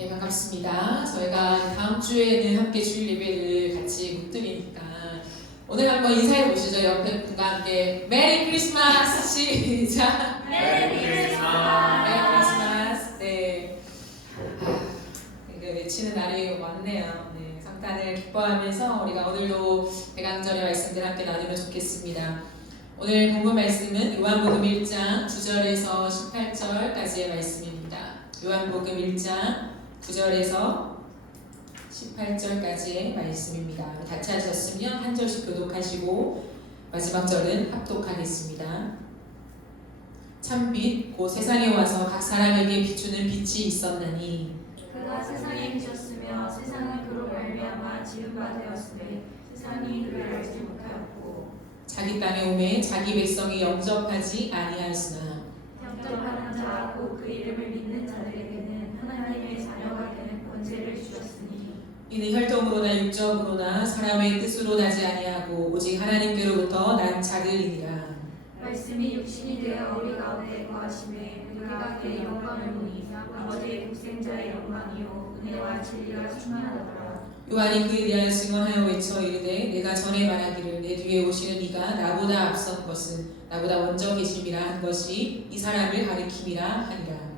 네, 반갑습니다. 저희가 다음 주에는 함께 주일 예배를 같이 못 드리니까 오늘 한번 인사해 보시죠. 옆에 분과 함께 메리 크리스마스 시작. 메리 크리스마스. 메리 크리스마스. 네. 이거 외치는 날이 왔네요. 네, 성탄을 기뻐하면서 우리가 오늘도 대강절의 말씀들 함께 나누면 좋겠습니다. 오늘 본문 말씀은 요한복음 1장 9절에서 18절까지의 말씀입니다. 요한복음 1장 9절에서 18절까지의 말씀입니다. 다 찾으셨으면 한 절씩 교독하시고 마지막 절은 합독하겠습니다. 참빛 곧 세상에 와서 각 사람에게 비추는 빛이 있었나니 그가 세상에 계셨으며 세상은 그로 말미암아 지은 바 되었으되 세상이 그를 알지 못하였고 자기 땅에 오매 자기 백성이 영접하지 아니하였으나 영접하는 자 곧 그 이름을 믿는 자들에게는 하나님의 자녀가 되는 권세를 주셨으니 이는 혈통으로나 육적으로나 사람의 뜻으로 나지 아니하고 오직 하나님께로부터 난 자들이니라. 말씀이 육신이 되어 우리 가운데 거하심에 우리가 그의 영광을 보니 아버지의 독생자의 영광이요 은혜와 진리가 충만하더라. 요한이 그에 대하여 증언하여 외쳐 이르되 내가 전에 말하기를 내 뒤에 오시는 이가 나보다 앞선 것은 나보다 먼저 계심이라 한 것이 이 사람을 가리킴이라 하니라.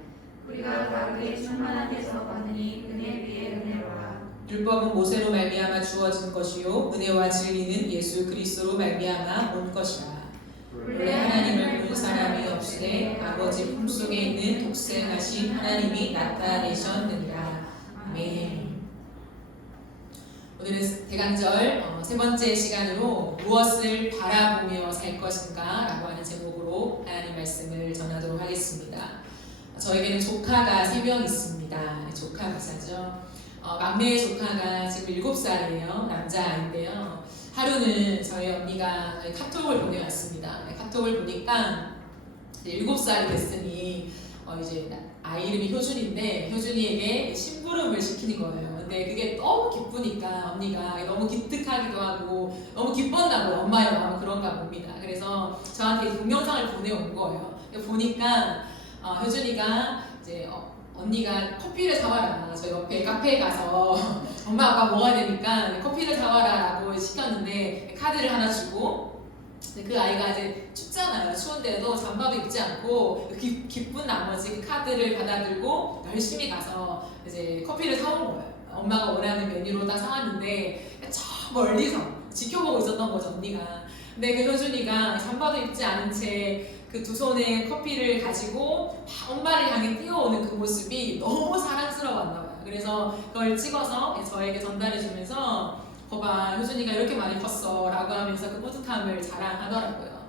우리가 다 그의 충만한 데서 받으니 은혜 위에 은혜로라. 율법은 모세로 말미암아 주어진 것이요 은혜와 진리는 예수 그리스도로 말미암아 온 것이라. 원래 하나님을 본 사람이 없으되 아버지 품속에 있는 독생하신 하나님이 나타내셨느니라. 아멘. 오늘은 대강절 세 번째 시간으로 무엇을 바라보며 살 것인가 라고 하는 제목으로 하나님 말씀을 전하도록 하겠습니다. 저에게는 조카가 3명 있습니다. 조카 부사죠. 막내 조카가 지금 7살이에요. 남자아이인데요. 하루는 저희 언니가 카톡을 보내왔습니다. 카톡을 보니까 7살이 됐으니 이제 아이 이름이 효준인데 효준이에게 심부름을 시키는 거예요. 근데 그게 너무 기쁘니까 언니가 너무 기특하기도 하고 너무 기뻤나 봐요. 엄마의 마음은 그런가 봅니다. 그래서 저한테 동영상을 보내온 거예요. 보니까 효준이가 이제 언니가 커피를 사와라. 저 옆에 카페에 가서 엄마 아빠 먹어야 되니까 커피를 사와라 라고 시켰는데 카드를 하나 주고 그 아이가 이제 춥잖아요. 추운데도 잠바도 입지 않고 기쁜 나머지 그 카드를 받아들고 열심히 가서 이제 커피를 사온 거예요. 엄마가 원하는 메뉴로 딱 사왔는데 저 멀리서 지켜보고 있었던 거죠, 언니가. 근데 그 효준이가 잠바도 입지 않은 채 그 두 손에 커피를 가지고 엄마를 향해 뛰어오는 그 모습이 너무 사랑스러웠나 봐요. 그래서 그걸 찍어서 저에게 전달해주면서 거봐 효준이가 이렇게 많이 컸어 라고 하면서 그 뿌듯함을 자랑하더라고요.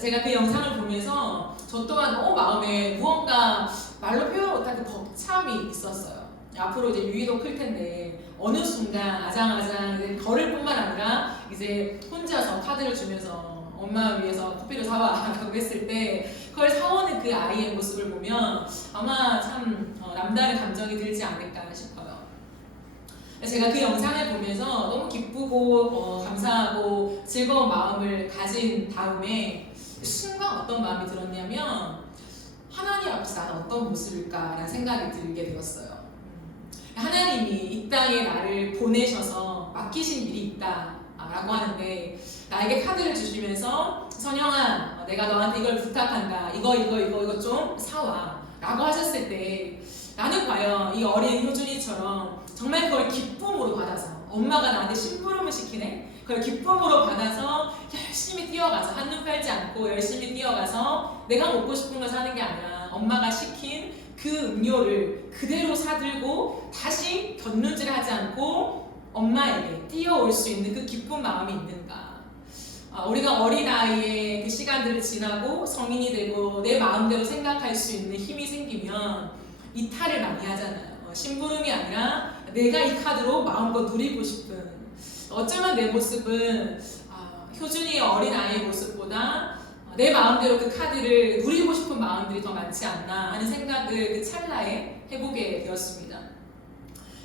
제가 그 영상을 보면서 저 또한 너무 마음에 무언가 말로 표현 못한 그 벅참이 있었어요. 앞으로 이제 유이도 클 텐데 어느 순간 아장아장 걸을 뿐만 아니라 이제 혼자서 카드를 주면서 엄마 위해서 커피를 사와 라고 했을 때 그걸 사오는 그 아이의 모습을 보면 아마 참 남다른 감정이 들지 않을까 싶어요. 제가 그 영상을 보면서 너무 기쁘고 감사하고 즐거운 마음을 가진 다음에 순간 어떤 마음이 들었냐면 하나님 앞에서 나는 어떤 모습일까라는 생각이 들게 되었어요. 하나님이 이 땅에 나를 보내셔서 맡기신 일이 있다라고 하는데 나에게 카드를 주시면서 선영아 내가 너한테 이걸 부탁한다. 이거 좀 사와 라고 하셨을 때 나는 과연 이 어린 효준이처럼 정말 그걸 기쁨으로 받아서 엄마가 나한테 심부름을 시키네? 그걸 기쁨으로 받아서 열심히 뛰어가서 한눈 팔지 않고 열심히 뛰어가서 내가 먹고 싶은 걸 사는 게 아니라 엄마가 시킨 그 음료를 그대로 사들고 다시 곁눈질하지 않고 엄마에게 뛰어올 수 있는 그 기쁜 마음이 있는가? 우리가 어린아이의 그 시간들을 지나고 성인이 되고 내 마음대로 생각할 수 있는 힘이 생기면 이탈을 많이 하잖아요. 심부름이 아니라 내가 이 카드로 마음껏 누리고 싶은 어쩌면 내 모습은 효준이의 어린아이의 모습보다 내 마음대로 그 카드를 누리고 싶은 마음들이 더 많지 않나 하는 생각을 그 찰나에 해보게 되었습니다.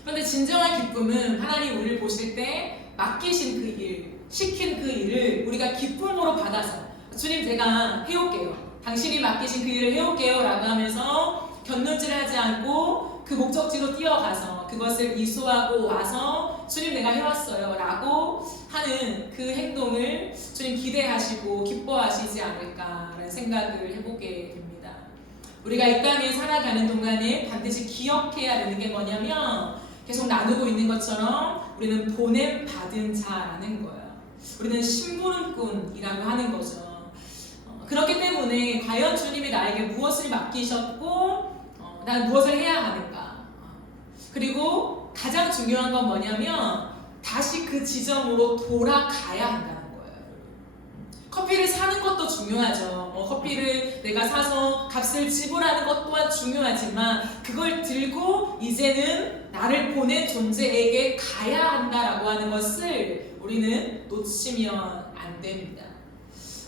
그런데 진정한 기쁨은 하나님 우리를 보실 때 맡기신 그 일, 시킨 그 일을 우리가 기쁨으로 받아서 주님 제가 해올게요. 당신이 맡기신 그 일을 해올게요 라고 하면서 곁눈질을 하지 않고 그 그 목적지로 뛰어가서 그것을 이수하고 와서 주님 내가 해왔어요 라고 하는 그 행동을 주님 기대하시고 기뻐하시지 않을까라는 생각을 해보게 됩니다. 우리가 이 땅에 살아가는 동안에 반드시 기억해야 되는 게 뭐냐면 계속 나누고 있는 것처럼 우리는 보냄받은 자라는 거예요. 우리는 심부름꾼이라고 하는 거죠. 그렇기 때문에 과연 주님이 나에게 무엇을 맡기셨고 난 무엇을 해야 하는가. 그리고 가장 중요한 건 뭐냐면 다시 그 지점으로 돌아가야 한다는 거예요. 커피를 사는 것도 중요하죠. 커피를 내가 사서 값을 지불하는 것 또한 중요하지만 그걸 들고 이제는 나를 보낸 존재에게 가야 한다라고 하는 것을 우리는 놓치면 안 됩니다.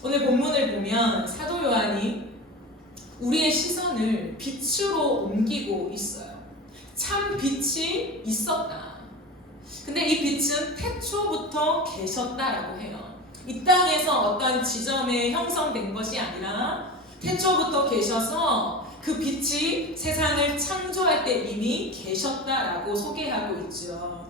오늘 본문을 보면 사도 요한이 우리의 시선을 빛으로 옮기고 있어요. 참 빛이 있었다. 근데 이 빛은 태초부터 계셨다라고 해요. 이 땅에서 어떤 지점에 형성된 것이 아니라 태초부터 계셔서 그 빛이 세상을 창조할 때 이미 계셨다라고 소개하고 있죠.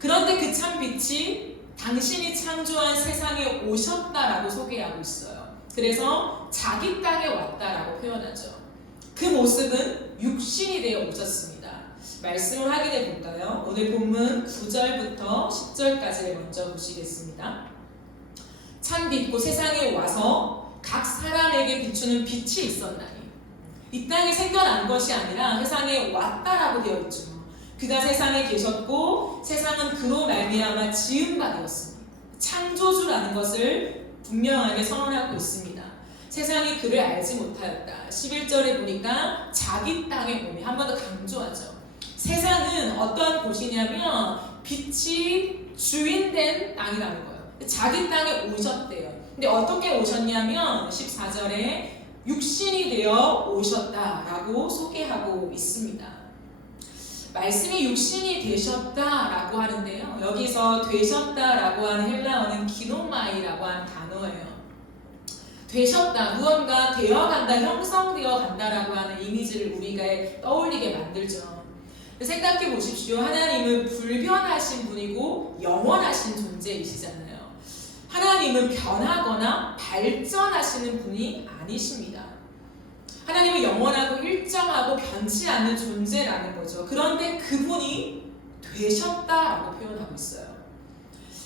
그런데 그 참 빛이 당신이 창조한 세상에 오셨다라고 소개하고 있어요. 그래서 자기 땅에 왔다라고 표현하죠. 그 모습은 육신이 되어 오셨습니다. 말씀을 확인해 볼까요? 오늘 본문 9절부터 10절까지 먼저 보시겠습니다. 참 빛고 세상에 와서 각 사람에게 비추는 빛이 있었나니 이 땅에 생겨난 것이 아니라 세상에 왔다라고 되어 있죠. 그가 세상에 계셨고 세상은 그로 말미암아 지은 바 되었습니다. 창조주라는 것을 분명하게 선언하고 있습니다. 세상이 그를 알지 못하였다. 11절에 보니까 자기 땅에 오매. 한 번 더 강조하죠. 세상은 어떠한 곳이냐면 빛이 주인된 땅이라는 거예요. 자기 땅에 오셨대요. 근데 어떻게 오셨냐면 14절에 육신이 되어 오셨다라고 소개하고 있습니다. 말씀이 육신이 되셨다라고 하는데요. 여기서 되셨다라고 하는 헬라어는 기노마이라고 하는 단어예요. 되셨다, 무언가 되어간다, 형성되어 간다라고 하는 이미지를 우리가 떠올리게 만들죠. 생각해 보십시오. 하나님은 불변하신 분이고 영원하신 존재이시잖아요. 하나님은 변하거나 발전하시는 분이 아니십니다. 하나님은 영원하고 일정하고 변치 않는 존재라는 거죠. 그런데 그분이 되셨다라고 표현하고 있어요.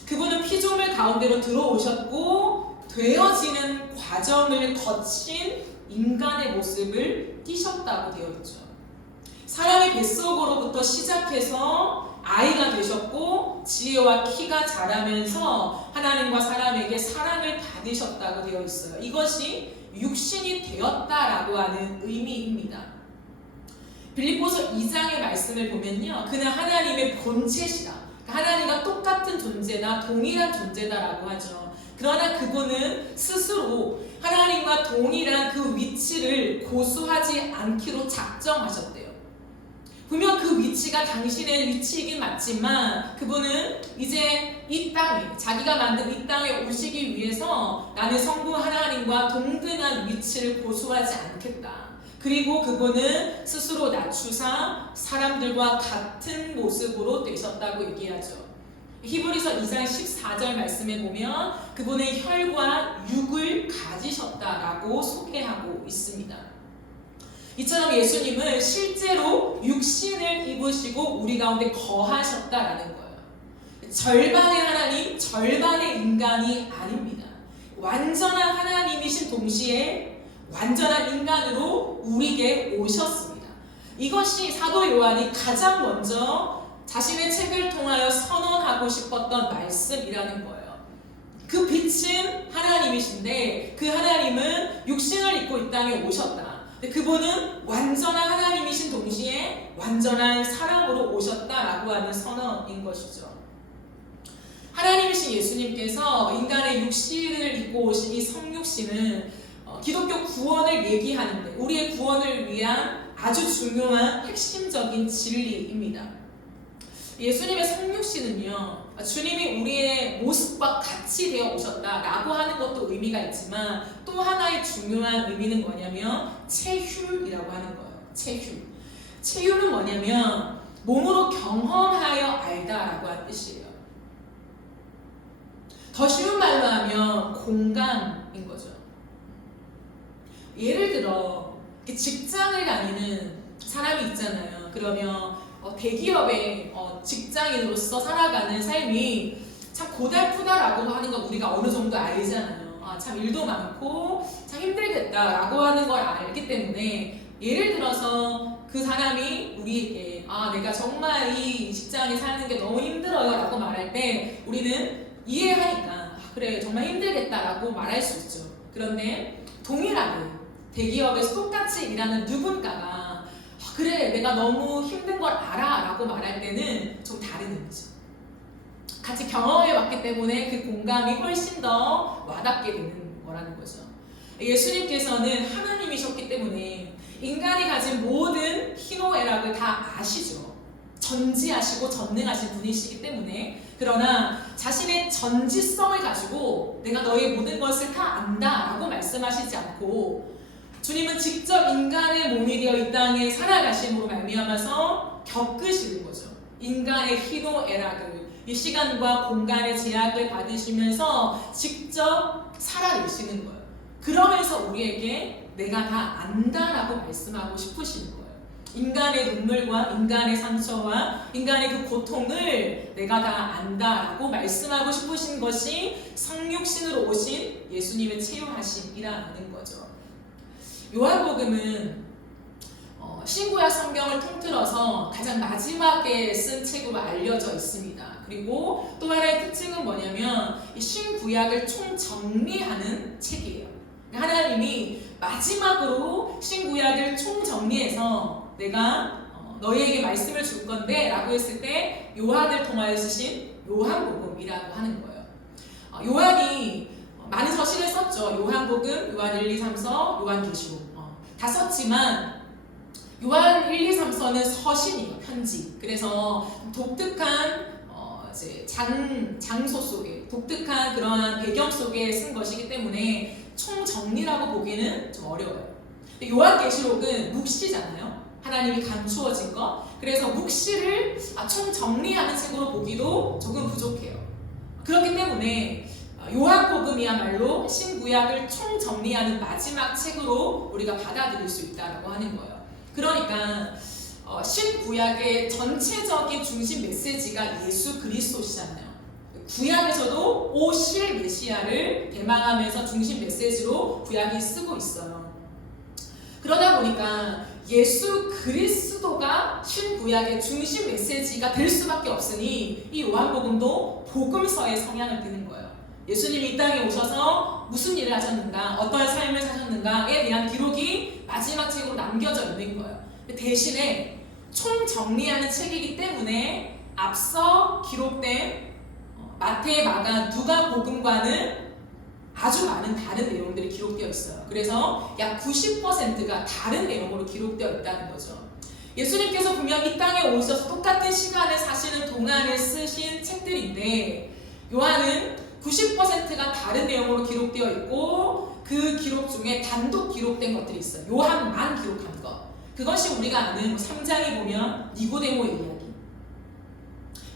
그분은 피조물 가운데로 들어오셨고 되어지는 과정을 거친 인간의 모습을 띠셨다고 되어 있죠. 사람의 뱃속으로부터 시작해서 아이가 되셨고 지혜와 키가 자라면서 하나님과 사람에게 사랑을 받으셨다고 되어 있어요. 이것이 육신이 되었다라고 하는 의미입니다. 빌립보서 2장의 말씀을 보면요, 그는 하나님의 본체시다. 하나님과 똑같은 존재다, 동일한 존재다라고 하죠. 그러나 그분은 스스로 하나님과 동일한 그 위치를 고수하지 않기로 작정하셨대요. 분명 그 위치가 당신의 위치이긴 맞지만 그분은 이제 이 땅에, 자기가 만든 이 땅에 오시기 위해서 나는 성부 하나님과 동등한 위치를 고수하지 않겠다. 그리고 그분은 스스로 낮추사 사람들과 같은 모습으로 되셨다고 얘기하죠. 히브리서 2장 14절 말씀에 보면 그분은 혈과 육을 가지셨다라고 소개하고 있습니다. 이처럼 예수님은 실제로 육신을 입으시고 우리 가운데 거하셨다라는 거예요. 절반의 하나님, 절반의 인간이 아닙니다. 완전한 하나님이신 동시에 완전한 인간으로 우리에게 오셨습니다. 이것이 사도 요한이 가장 먼저 자신의 책을 통하여 선언하고 싶었던 말씀이라는 거예요. 그 빛은 하나님이신데 그 하나님은 육신을 입고 이 땅에 오셨다. 그분은 완전한 하나님이신 동시에 완전한 사람으로 오셨다라고 하는 선언인 것이죠. 하나님이신 예수님께서 인간의 육신을 입고 오신 이 성육신은 기독교 구원을 얘기하는데 우리의 구원을 위한 아주 중요한 핵심적인 진리입니다. 예수님의 성육신은요, 주님이 우리의 모습과 같이 되어 오셨다라고 하는 것도 의미가 있지만 또 하나의 중요한 의미는 뭐냐면 체휴이라고 하는 거예요. 체휴. 체유는 뭐냐면 몸으로 경험하여 알다라고 하는 뜻이에요. 더 쉬운 말로 하면 공감인 거죠. 예를 들어 직장을 다니는 사람이 있잖아요. 그러면 대기업의 직장인으로서 살아가는 삶이 참 고달프다라고 하는 거 우리가 어느 정도 알잖아요. 참 일도 많고 참 힘들겠다라고 하는 걸 알기 때문에 예를 들어서 그 사람이 우리에게 내가 정말 이 직장에 사는 게 너무 힘들어요 라고 말할 때 우리는 이해하니까 그래 정말 힘들겠다라고 말할 수 있죠. 그런데 동일하게 대기업에서 똑같이 일하는 누군가가 그래 내가 너무 힘든 걸 알아 라고 말할 때는 좀 다른 의미죠. 같이 경험해 왔기 때문에 그 공감이 훨씬 더 와닿게 되는 거라는 거죠. 예수님께서는 하나님이셨기 때문에 인간이 가진 모든 희노애락을 다 아시죠. 전지하시고 전능하신 분이시기 때문에 그러나 자신의 전지성을 가지고 내가 너의 모든 것을 다 안다 라고 말씀하시지 않고 주님은 직접 인간의 몸이 되어 이 땅에 살아가심으로 말미암아서 겪으시는 거죠. 인간의 희노애락을 이 시간과 공간의 제약을 받으시면서 직접 살아내시는 거예요. 그러면서 우리에게 내가 다 안다라고 말씀하고 싶으시는 거예요. 인간의 눈물과 인간의 상처와 인간의 그 고통을 내가 다 안다라고 말씀하고 싶으신 것이 성육신으로 오신 예수님의 체유하심이라는 거죠. 요한복음은 신구약 성경을 통틀어서 가장 마지막에 쓴 책으로 알려져 있습니다. 그리고 또 하나의 특징은 뭐냐면 이 신구약을 총정리하는 책이에요. 하나님이 마지막으로 신구약을 총정리해서 내가 너희에게 말씀을 줄 건데 라고 했을 때 요한을 통하여 쓰신 요한복음이라고 하는 거예요. 요한이 많은 서신을 썼죠. 요한복음, 요한 1, 2, 3서, 요한계시록 다 썼지만 요한 1, 2, 3서는 서신이에요. 편지. 그래서 독특한 이제 장소 속에 독특한 그러한 배경 속에 쓴 것이기 때문에 총정리라고 보기는 좀 어려워요. 요한계시록은 묵시잖아요. 하나님이 감추어진 것. 그래서 묵시를 총정리하는 책으로 보기도 조금 부족해요. 그렇기 때문에 요한복음이야말로 신구약을 총정리하는 마지막 책으로 우리가 받아들일 수 있다고 하는 거예요. 그러니까 신구약의 전체적인 중심 메시지가 예수 그리스도시잖아요. 구약에서도 오실 메시아를 대망하면서 중심 메시지로 구약이 쓰고 있어요. 그러다 보니까 예수 그리스도가 신구약의 중심 메시지가 될 수밖에 없으니 이 요한복음도 복음서의 성향을 띠는 거예요. 예수님이 이 땅에 오셔서 무슨 일을 하셨는가, 어떠한 삶을 사셨는가에 대한 기록이 마지막 책으로 남겨져 있는 거예요. 대신에 총정리하는 책이기 때문에 앞서 기록된 마태, 마가, 누가복음과는 아주 많은 다른 내용들이 기록되어 있어요. 그래서 약 90%가 다른 내용으로 기록되어 있다는 거죠. 예수님께서 분명 이 땅에 오셔서 똑같은 시간을 사시는 동안에 쓰신 책들인데 요한은 90%가 다른 내용으로 기록되어 있고 그 기록 중에 단독 기록된 것들이 있어요. 요한만 기록한 것. 그것이 우리가 아는 3장에 보면 니고데모의 이야기.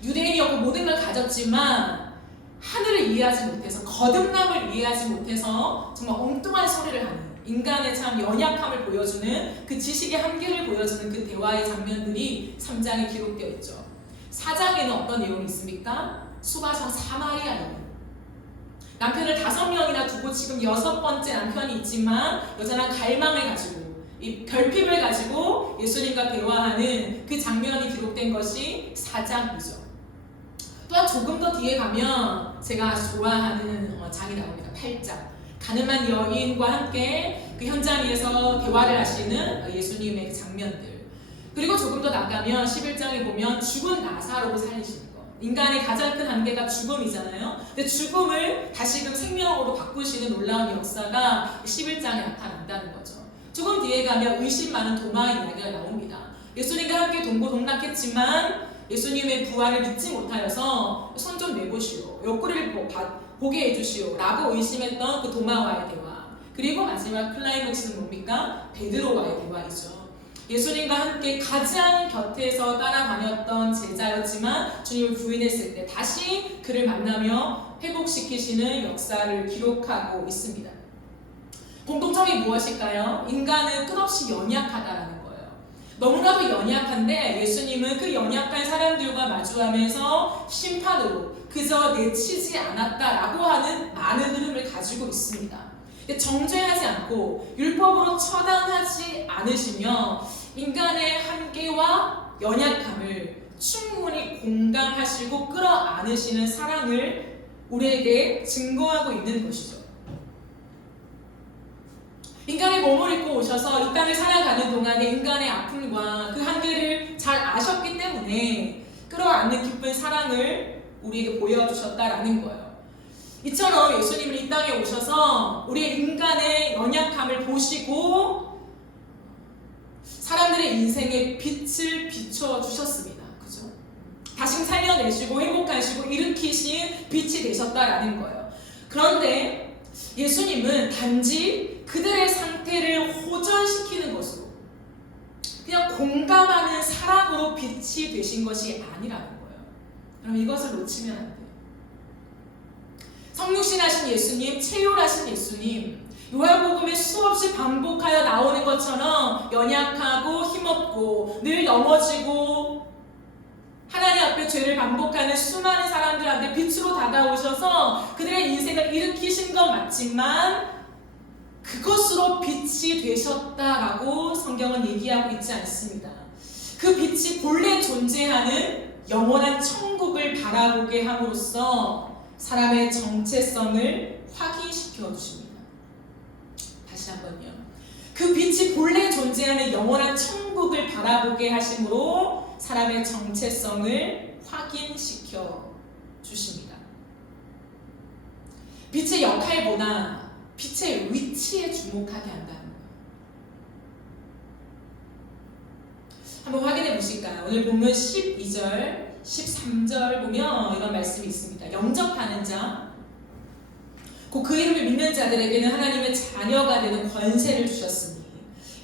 유대인이었고 모든 걸 가졌지만 하늘을 이해하지 못해서 거듭남을 이해하지 못해서 정말 엉뚱한 소리를 하는 인간의 참 연약함을 보여주는 그 지식의 한계를 보여주는 그 대화의 장면들이 3장에 기록되어 있죠. 4장에는 어떤 내용이 있습니까? 수가성 사마리아 여인. 남편을 5명이나 두고 지금 6번째 남편이 있지만 여전한 갈망을 가지고 이 결핍을 가지고 예수님과 대화하는 그 장면이 기록된 것이 4장이죠. 또한 조금 더 뒤에 가면 제가 아주 좋아하는 장이 나옵니다. 8장. 가늠한 여인과 함께 그 현장에서 대화를 하시는 예수님의 그 장면들. 그리고 조금 더 나가면 11장에 보면 죽은 나사로를 살리시는 거. 인간의 가장 큰 한계가 죽음이잖아요. 근데 죽음을 다시금 생명으로 바꾸시는 놀라운 역사가 11장에 나타난다는 거죠. 조금 뒤에 가면 의심 많은 도마의 이야기가 나옵니다. 예수님과 함께 동고동락했지만 예수님의 부활을 믿지 못하여서 손 좀 내보시오, 옆구리를 보게 해주시오 라고 의심했던 그 도마와의 대화. 그리고 마지막 클라이맥스는 뭡니까? 베드로와의 대화이죠. 예수님과 함께 가장 곁에서 따라다녔던 제자였지만 주님을 부인했을 때 다시 그를 만나며 회복시키시는 역사를 기록하고 있습니다. 공통점이 무엇일까요? 인간은 끝없이 연약하다라는 거예요. 너무나도 연약한데 예수님은 그 연약한 사람들과 마주하면서 심판으로 그저 내치지 않았다라고 하는 많은 흐름을 가지고 있습니다. 정죄하지 않고 율법으로 처단하지 않으시며 인간의 한계와 연약함을 충분히 공감하시고 끌어안으시는 사랑을 우리에게 증거하고 있는 것이죠. 인간의 몸을 입고 오셔서 이 땅을 살아가는 동안에 인간의 아픔과 그 한계를 잘 아셨기 때문에 끌어안는 깊은 사랑을 우리에게 보여주셨다라는 거예요. 이처럼 예수님은 이 땅에 오셔서 우리의 인간의 연약함을 보시고 사람들의 인생에 빛을 비춰주셨습니다. 그죠? 다시 살려내시고 회복하시고 일으키신 빛이 되셨다라는 거예요. 그런데 예수님은 단지 그들의 상태를 호전시키는 것으로 그냥 공감하는 사랑으로 빛이 되신 것이 아니라는 거예요. 그럼 이것을 놓치면 안 돼요. 성육신하신 예수님, 체휼하신 예수님, 요한복음에 수없이 반복하여 나오는 것처럼 연약하고 힘없고 늘 넘어지고 하나님 앞에 죄를 반복하는 수많은 사람들한테 빛으로 다가오셔서 그들의 인생을 일으키신 건 맞지만 그것으로 빛이 되셨다라고 성경은 얘기하고 있지 않습니다. 그 빛이 본래 존재하는 영원한 천국을 바라보게 함으로써 사람의 정체성을 확인시켜 주십니다. 다시 한번요. 그 빛이 본래 존재하는 영원한 천국을 바라보게 하심으로 사람의 정체성을 확인시켜 주십니다. 빛의 역할보다 빛의 위치에 주목하게 한다는 거예요. 한번 확인해 보실까요? 오늘 본문 12절 13절 보면 이런 말씀이 있습니다. 영접하는 자, 곧 그 이름을 믿는 자들에게는 하나님의 자녀가 되는 권세를 주셨으니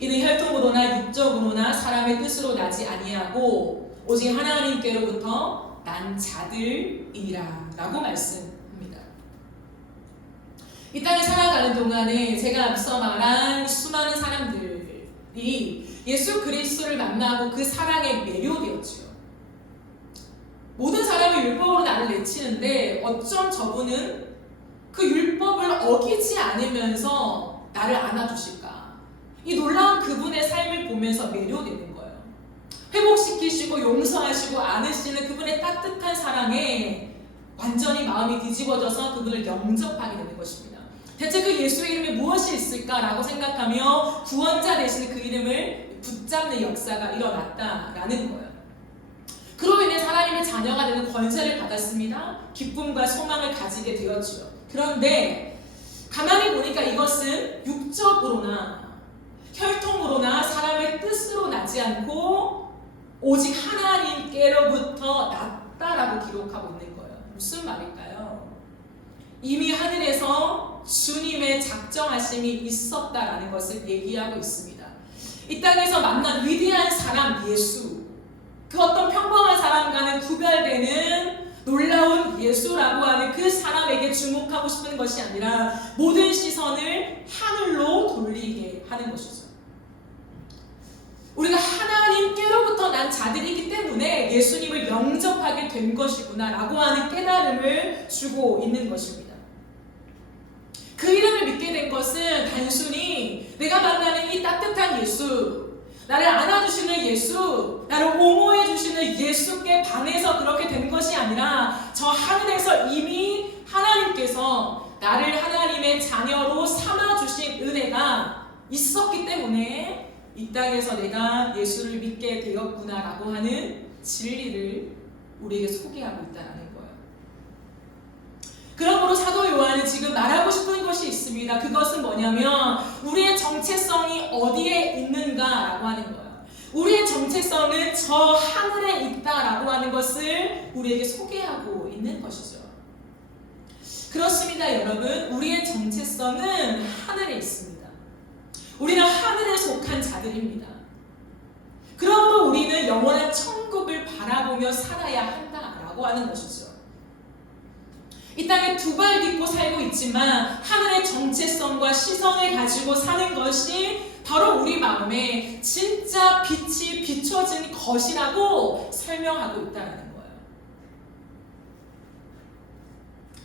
이는 혈통으로나 육적으로나 사람의 뜻으로 나지 아니하고 오직 하나님께로부터 난 자들이니라 라고 말씀합니다. 이 땅에 살아가는 동안에 제가 앞서 말한 수많은 사람들이 예수 그리스도를 만나고 그 사랑에 매료되었죠. 모든 사람이 율법으로 나를 내치는데 어쩜 저분은 그 율법을 어기지 않으면서 나를 안아주실까? 이 놀라운 그분의 삶을 보면서 매료되는 거예요. 회복시키시고 용서하시고 안으시는 그분의 따뜻한 사랑에 완전히 마음이 뒤집어져서 그분을 영접하게 되는 것입니다. 대체 그 예수의 이름이 무엇이 있을까라고 생각하며 구원자 되시는 그 이름을 붙잡는 역사가 일어났다라는 거예요. 그로 인해 하나님의 자녀가 되는 권세를 받았습니다. 기쁨과 소망을 가지게 되었죠. 그런데 가만히 보니까 이것은 육적으로나 혈통으로나 사람의 뜻으로 나지 않고 오직 하나님께로부터 났다라고 기록하고 있는 거예요. 무슨 말일까요? 이미 하늘에서 주님의 작정하심이 있었다라는 것을 얘기하고 있습니다. 이 땅에서 만난 위대한 사람 예수, 그 어떤 평범한 사람과는 구별되는 놀라운 예수라고 하는 그 사람에게 주목하고 싶은 것이 아니라 모든 시선을 하늘로 돌리게 하는 것이죠. 우리가 하나님께로부터 난 자들이기 때문에 예수님을 영접하게 된 것이구나 라고 하는 깨달음을 주고 있는 것입니다. 그 이름을 믿게 된 것은 단순히 내가 만나는 이 따뜻한 예수, 나를 안아주시는 예수, 나를 옹호해주시는 예수께 반해서 그렇게 된 것이 아니라 저 하늘에서 이미 하나님께서 나를 하나님의 자녀로 삼아주신 은혜가 있었기 때문에 이 땅에서 내가 예수를 믿게 되었구나라고 하는 진리를 우리에게 소개하고 있다는 거예요. 그러므로 사도 요한은 지금 말하고 싶은 것이 있습니다. 그것은 뭐냐면 우리의 정체성이 어디에 있는가라고 하는 거예요. 우리의 정체성은 저 하늘에 있다라고 하는 것을 우리에게 소개하고 있는 것이죠. 그렇습니다, 여러분. 우리의 정체성은 하늘에 있습니다. 우리는 하늘에 속한 자들입니다. 그러므로 우리는 영원한 천국을 바라보며 살아야 한다라고 하는 것이죠. 이 땅에 두 발 딛고 살고 있지만 하늘의 정체성과 시선을 가지고 사는 것이 바로 우리 마음에 진짜 빛이 비춰진 것이라고 설명하고 있다는 거예요.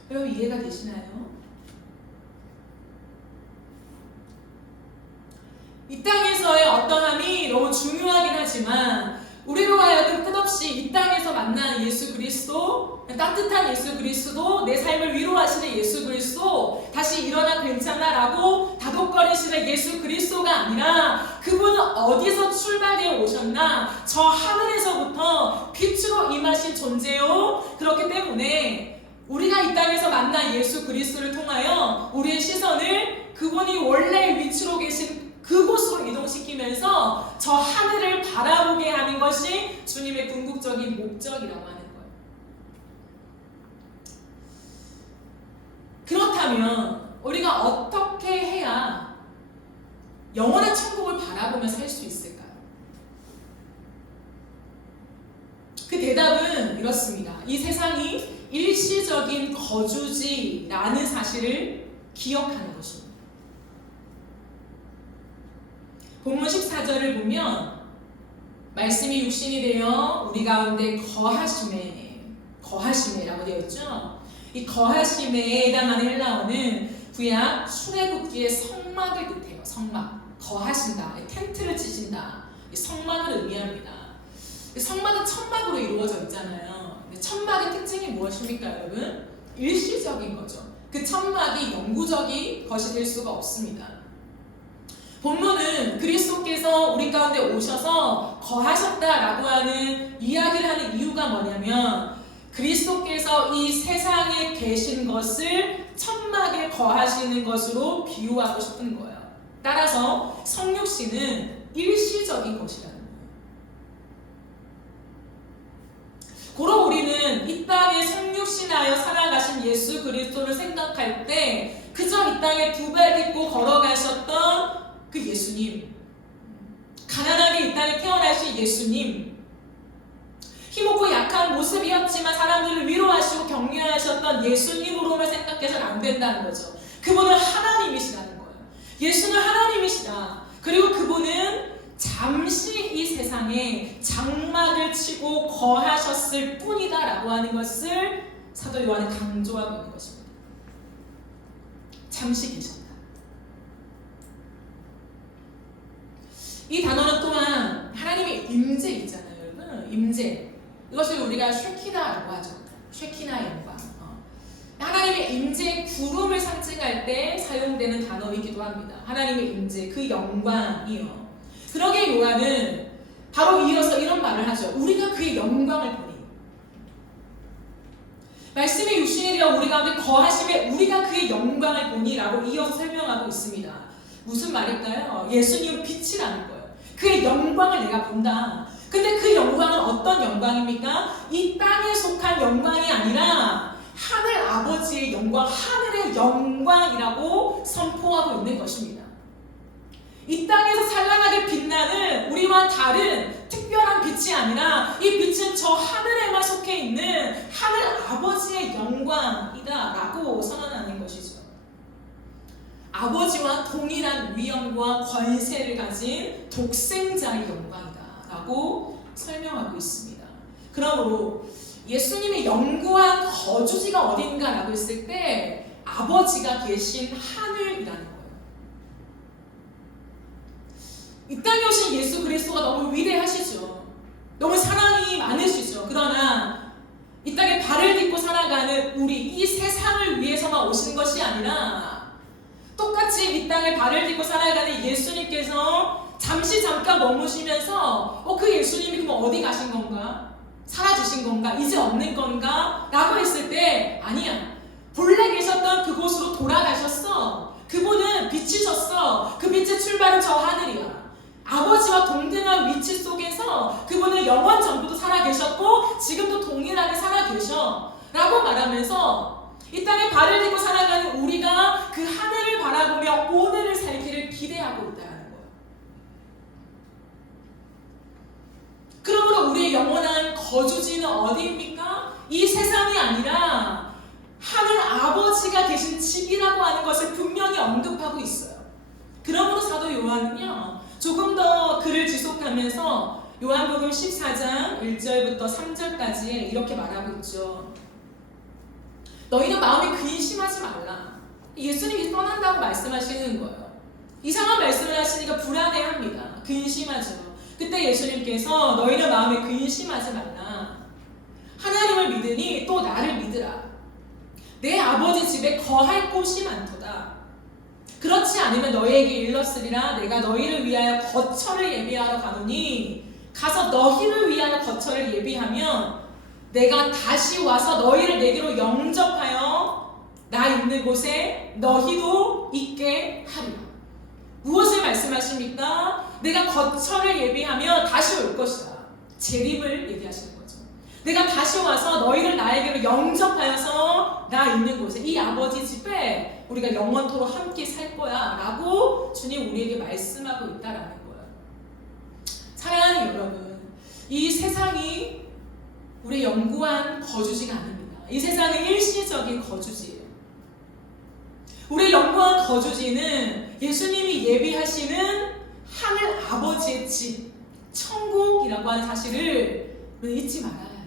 여러분 이해가 되시나요? 이 땅에서의 어떠함이 너무 중요하긴 하지만 우리로 하여금 끝없이 이 땅에서 만나는 예수 그리스도, 따뜻한 예수 그리스도, 내 삶을 위로하시는 예수 그리스도, 다시 일어나 괜찮아라고 다독거리시는 예수 그리스도가 아니라 그분은 어디서 출발되어 오셨나? 저 하늘에서부터 빛으로 임하신 존재요. 그렇기 때문에 우리가 이 땅에서 만난 예수 그리스도를 통하여 우리의 시선을 그분이 원래 위치로 계신 그곳으로 이동시키면서 저 하늘을 바라보게 하는 것이 주님의 궁극적인 목적이라고 하는 거예요. 그렇다면 우리가 어떻게 해야 영원한 천국을 바라보며 살 수 있을까요? 그 대답은 이렇습니다. 이 세상이 일시적인 거주지라는 사실을 기억하는 것입니다. 본문 14절을 보면 말씀이 육신이 되어 우리 가운데 거하심에라고 되어 있죠. 이 거하심에 해당하는 헬라어는 구약 출애굽기의 성막을 뜻해요. 성막, 거하신다, 텐트를 치신다, 성막을 의미합니다. 성막은 천막으로 이루어져 있잖아요. 천막의 특징이 무엇입니까, 여러분? 일시적인 거죠. 그 천막이 영구적인 것이 될 수가 없습니다. 본문은 그리스도께서 우리 가운데 오셔서 거하셨다라고 하는 이야기를 하는 이유가 뭐냐면 그리스도께서 이 세상에 계신 것을 천막에 거하시는 것으로 비유하고 싶은 거예요. 따라서 성육신은 일시적인 것이라는 거예요. 고로 우리는 이 땅에 성육신하여 살아가신 예수 그리스도를 생각할 때 그저 이 땅에 두 발 딛고 걸어가셨던 그 예수님, 가난하게 이 땅에 태어나신 예수님, 힘없고 약한 모습이었지만 사람들을 위로하시고 격려하셨던 예수님으로만 생각해서는 안 된다는 거죠. 그분은 하나님이시라는 거예요. 예수는 하나님이시다. 그리고 그분은 잠시 이 세상에 장막을 치고 거하셨을 뿐이다라고 하는 것을 사도 요한은 강조하고 있는 것입니다. 잠시 계셨다. 이 단어는 또한 하나님의 임재 있잖아요, 여러분. 임재. 이것을 우리가 쉐키나라고 하죠. 쉐키나 영광. 하나님의 임재, 구름을 상징할 때 사용되는 단어이기도 합니다. 하나님의 임재, 그 영광이요. 그러게 요한은 바로 이어서 이런 말을 하죠. 우리가 그의 영광을 보니. 말씀의 육신이 되어 우리 가운데 거하심에 우리가 그의 영광을 보니라고 이어서 설명하고 있습니다. 무슨 말일까요? 예수님은 빛이라는 거예요. 그의 영광을 내가 본다. 근데 그 영광은 어떤 영광입니까? 이 땅에 속한 영광이 아니라 하늘 아버지의 영광, 하늘의 영광이라고 선포하고 있는 것입니다. 이 땅에서 찬란하게 빛나는 우리와 다른 특별한 빛이 아니라 이 빛은 저 하늘에만 속해 있는 하늘 아버지의 영광이다 라고 선언하는 것이죠. 아버지와 동일한 위엄과 권세를 가진 독생자의 영광이다 라고 설명하고 있습니다. 그러므로 예수님의 영구한 거주지가 어딘가 라고 했을 때 아버지가 계신 하늘이라는 거예요. 이 땅에 오신 예수 그리스도가 너무 위대하시죠. 너무 사랑이 많으시죠. 그러나 이 땅에 발을 딛고 살아가는 우리 이 세상을 위해서만 오신 것이 아니라 똑같이 이 땅에 발을 딛고 살아가는 예수님께서 잠깐 머무시면서 그 예수님이 그럼 어디 가신 건가? 사라지신 건가? 이제 없는 건가? 라고 했을 때 아니야. 본래 계셨던 그곳으로 돌아가셨어. 그분은 빛이셨어. 그 빛의 출발은 저 하늘이야. 아버지와 동등한 위치 속에서 그분은 영원 전부도 살아계셨고 지금도 동일하게 살아계셔 라고 말하면서 이 땅에 발을 딛고 살아가는 우리가 그 하늘을 바라보며 오늘을 살기를 기대하고 있다는 거예요. 거주지는 어디입니까? 이 세상이 아니라 하늘 아버지가 계신 집이라고 하는 것을 분명히 언급하고 있어요. 그러므로 사도 요한은요, 조금 더 글을 지속하면서 요한복음 14장 1절부터 3절까지 이렇게 말하고 있죠. 너희는 마음에 근심하지 말라. 예수님이 떠난다고 말씀하시는 거예요. 이상한 말씀을 하시니까 불안해합니다. 근심하죠. 그때 예수님께서 너희는 마음에 근심하지 말라. 하나님을 믿으니 또 나를 믿으라. 내 아버지 집에 거할 곳이 많도다. 그렇지 않으면 너희에게 일렀으리라. 내가 너희를 위하여 거처를 예비하러 가노니 가서 너희를 위하여 거처를 예비하면 내가 다시 와서 너희를 내게로 영접하여 나 있는 곳에 너희도 있게 하리라. 무엇을 말씀하십니까? 내가 거처를 예비하며 다시 올 것이다. 재림을 얘기하시는 거죠. 내가 다시 와서 너희를 나에게로 영접하여서 나 있는 곳에, 이 아버지 집에 우리가 영원토록 함께 살 거야 라고 주님 우리에게 말씀하고 있다라는 거예요. 사랑하는 여러분, 이 세상이 우리의 영구한 거주지가 아닙니다. 이 세상은 일시적인 거주지예요. 우리의 영원한 거주지는 예수님이 예비하시는 하늘 아버지의 집, 천국이라고 하는 사실을 잊지 말아야 해요.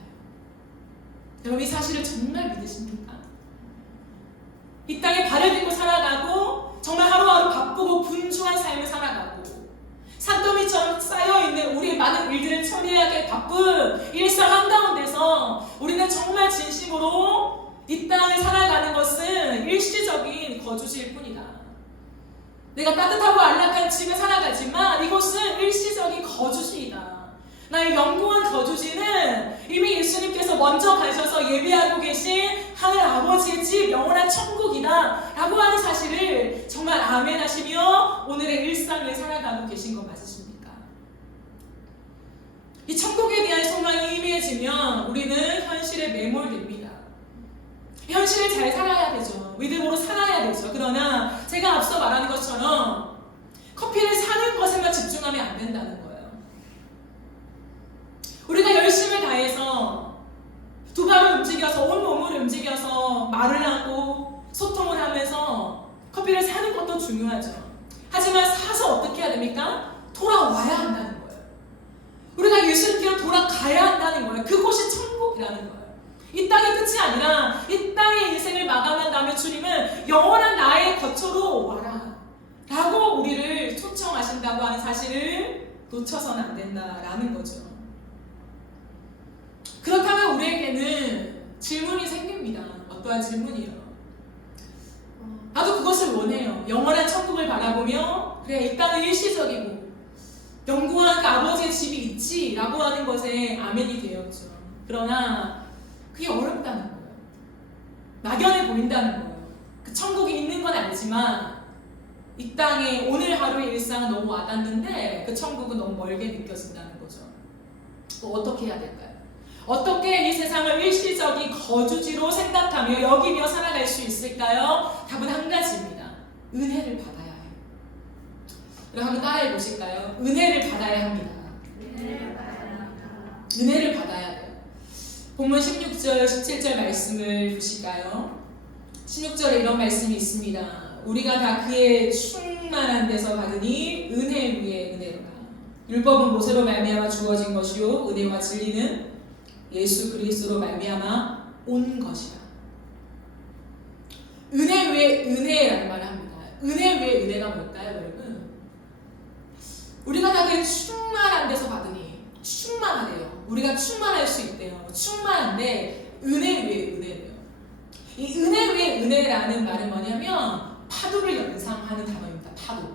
여러분, 이 사실을 정말 믿으십니까? 이 땅에 발을 딛고 살아가고 정말 하루하루 바쁘고 분주한 삶을 살아가고 산더미처럼 쌓여있는 우리의 많은 일들을 처리하기에 바쁜 일상 한가운데서 우리는 정말 진심으로 이 땅을 살아가는 것은 일시적인 거주지일 뿐이다. 내가 따뜻하고 안락한 집에 살아가지만 이곳은 일시적인 거주지이다. 나의 영구한 거주지는 이미 예수님께서 먼저 가셔서 예비하고 계신 하늘 아버지의 집, 영원한 천국이다 라고 하는 사실을 정말 아멘 하시며 오늘의 일상을 살아가고 계신 거 맞으십니까? 이 천국에 대한 소망이 희미해지면 우리는 현실에 매몰됩니다. 현실을 잘 살아야 되죠. 믿음으로 살아야 되죠. 그러나 제가 앞서 말하는 것처럼 커피를 사는 것에만 집중하면 안 된다는 거예요. 우리가 열심을 다해서 두 발을 움직여서 온 몸을 움직여서 말을 하고 소통을 하면서 커피를 사는 것도 중요하죠. 하지만 사서 어떻게 해야 됩니까? 돌아와야 한다는 거예요. 우리가 예수님께로 돌아가야 한다는 거예요. 그곳이 천국이라는 거예요. 이 땅의 끝이 아니라 이 땅의 인생을 마감한 다음에 주님은 영원한 나의 거처로 와라 라고 우리를 초청하신다고 하는 사실을 놓쳐서는 안 된다라는 거죠. 그렇다면 우리에게는 질문이 생깁니다. 어떠한 질문이요? 나도 그것을 원해요. 영원한 천국을 바라보며 그래, 이 땅은 일시적이고 영구한 그 아버지의 집이 있지 라고 하는 것에 아멘이 되었죠. 그러나 그게 어렵다는 거예요. 막연해 보인다는 거예요. 그 천국이 있는 건 알지만 이 땅에 오늘 하루의 일상은 너무 와닿는데 그 천국은 너무 멀게 느껴진다는 거죠. 어떻게 해야 될까요? 어떻게 이 세상을 일시적인 거주지로 생각하며 여기며 살아갈 수 있을까요? 답은 한 가지입니다. 은혜를 받아야 해요. 여러분 한번 따라해 보실까요? 은혜를 받아야 합니다. 은혜를 받아야 돼요. 본문 16절, 17절 말씀을 보실까요? 16절에 이런 말씀이 있습니다. 우리가 다 그의 충만한 데서 받으니 은혜 위에 은혜로라. 율법은 모세로 말미암아 주어진 것이요 은혜와 진리는 예수 그리스도로 말미암아 온 것이라. 은혜 위에 은혜라는 말을 합니다. 은혜 위에 은혜가 뭘까요, 여러분? 우리가 다 그의 충만한 데서 받으니 충만하대요. 우리가 충만할 수 있대요. 충만한데 은혜 위에 은혜래요. 이 은혜 위에 은혜라는 말은 뭐냐면 파도를 연상하는 단어입니다. 파도.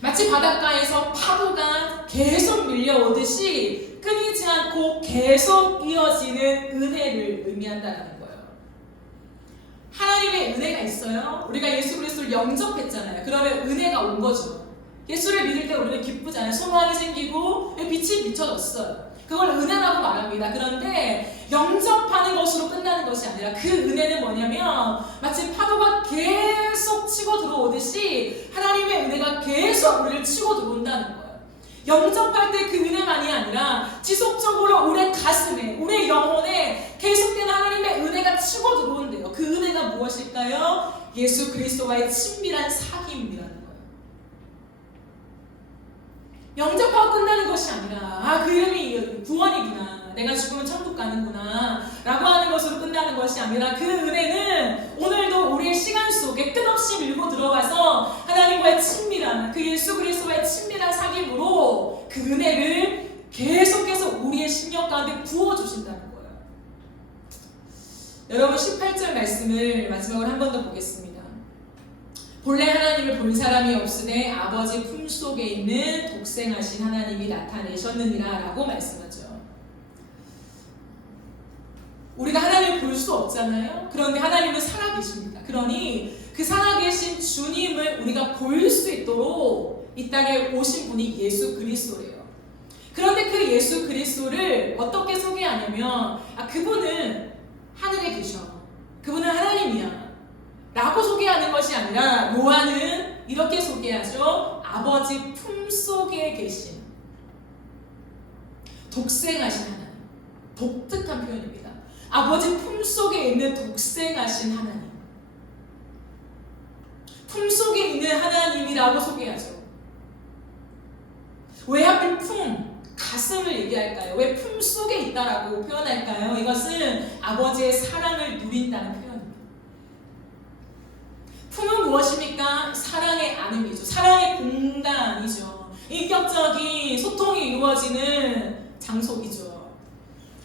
마치 바닷가에서 파도가 계속 밀려오듯이 끊이지 않고 계속 이어지는 은혜를 의미한다는 거예요. 하나님의 은혜가 있어요. 우리가 예수 그리스도를 영접했잖아요. 그러면 은혜가 온 거죠. 예수를 믿을 때 우리는 기쁘잖아요. 소망이 생기고 빛이 비춰졌어요. 그걸 은혜라고 말합니다. 그런데 영접하는 것으로 끝나는 것이 아니라 그 은혜는 뭐냐면 마치 파도가 계속 치고 들어오듯이 하나님의 은혜가 계속 우리를 치고 들어온다는 거예요. 영접할 때 그 은혜만이 아니라 지속적으로 우리 가슴에, 우리 영혼에 계속되는 하나님의 은혜가 치고 들어온대요. 그 은혜가 무엇일까요? 예수 그리스도와의 친밀한 사귐이라는 거예요. 영접하고 끝나는 것이 아니라 그 이름이 구원이구나, 내가 죽으면 천국 가는구나 라고 하는 것으로 끝나는 것이 아니라 그 은혜는 오늘도 우리의 시간 속에 끝없이 밀고 들어가서 하나님과의 친밀한, 그 예수 그리스도와의 친밀한 사귐으로 그 은혜를 계속해서 우리의 심령 가운데 부어주신다는 거예요. 여러분 18절 말씀을 마지막으로 한 번 더 보겠습니다. 본래 하나님을 본 사람이 없으되 아버지 품속에 있는 독생하신 하나님이 나타내셨느니라 라고 말씀하죠. 우리가 하나님을 볼 수 없잖아요. 그런데 하나님은 살아계십니다. 그러니 그 살아계신 주님을 우리가 볼 수 있도록 이 땅에 오신 분이 예수 그리스도래요. 그런데 그 예수 그리스도를 어떻게 소개하냐면 그분은 하늘에 계셔, 그분은 하나님이야 라고 소개하는 것이 아니라 요한은 이렇게 소개하죠. 아버지 품속에 계신 독생하신 하나님. 독특한 표현입니다. 아버지 품속에 있는 독생하신 하나님, 품속에 있는 하나님이라고 소개하죠. 왜 하필 품, 가슴을 얘기할까요? 왜 품속에 있다라고 표현할까요? 이것은 아버지의 사랑을 누린다는 표현입니다. 품은 무엇입니까? 사랑의 안음이죠. 사랑의 공간이죠. 인격적인 소통이 이루어지는 장소이죠.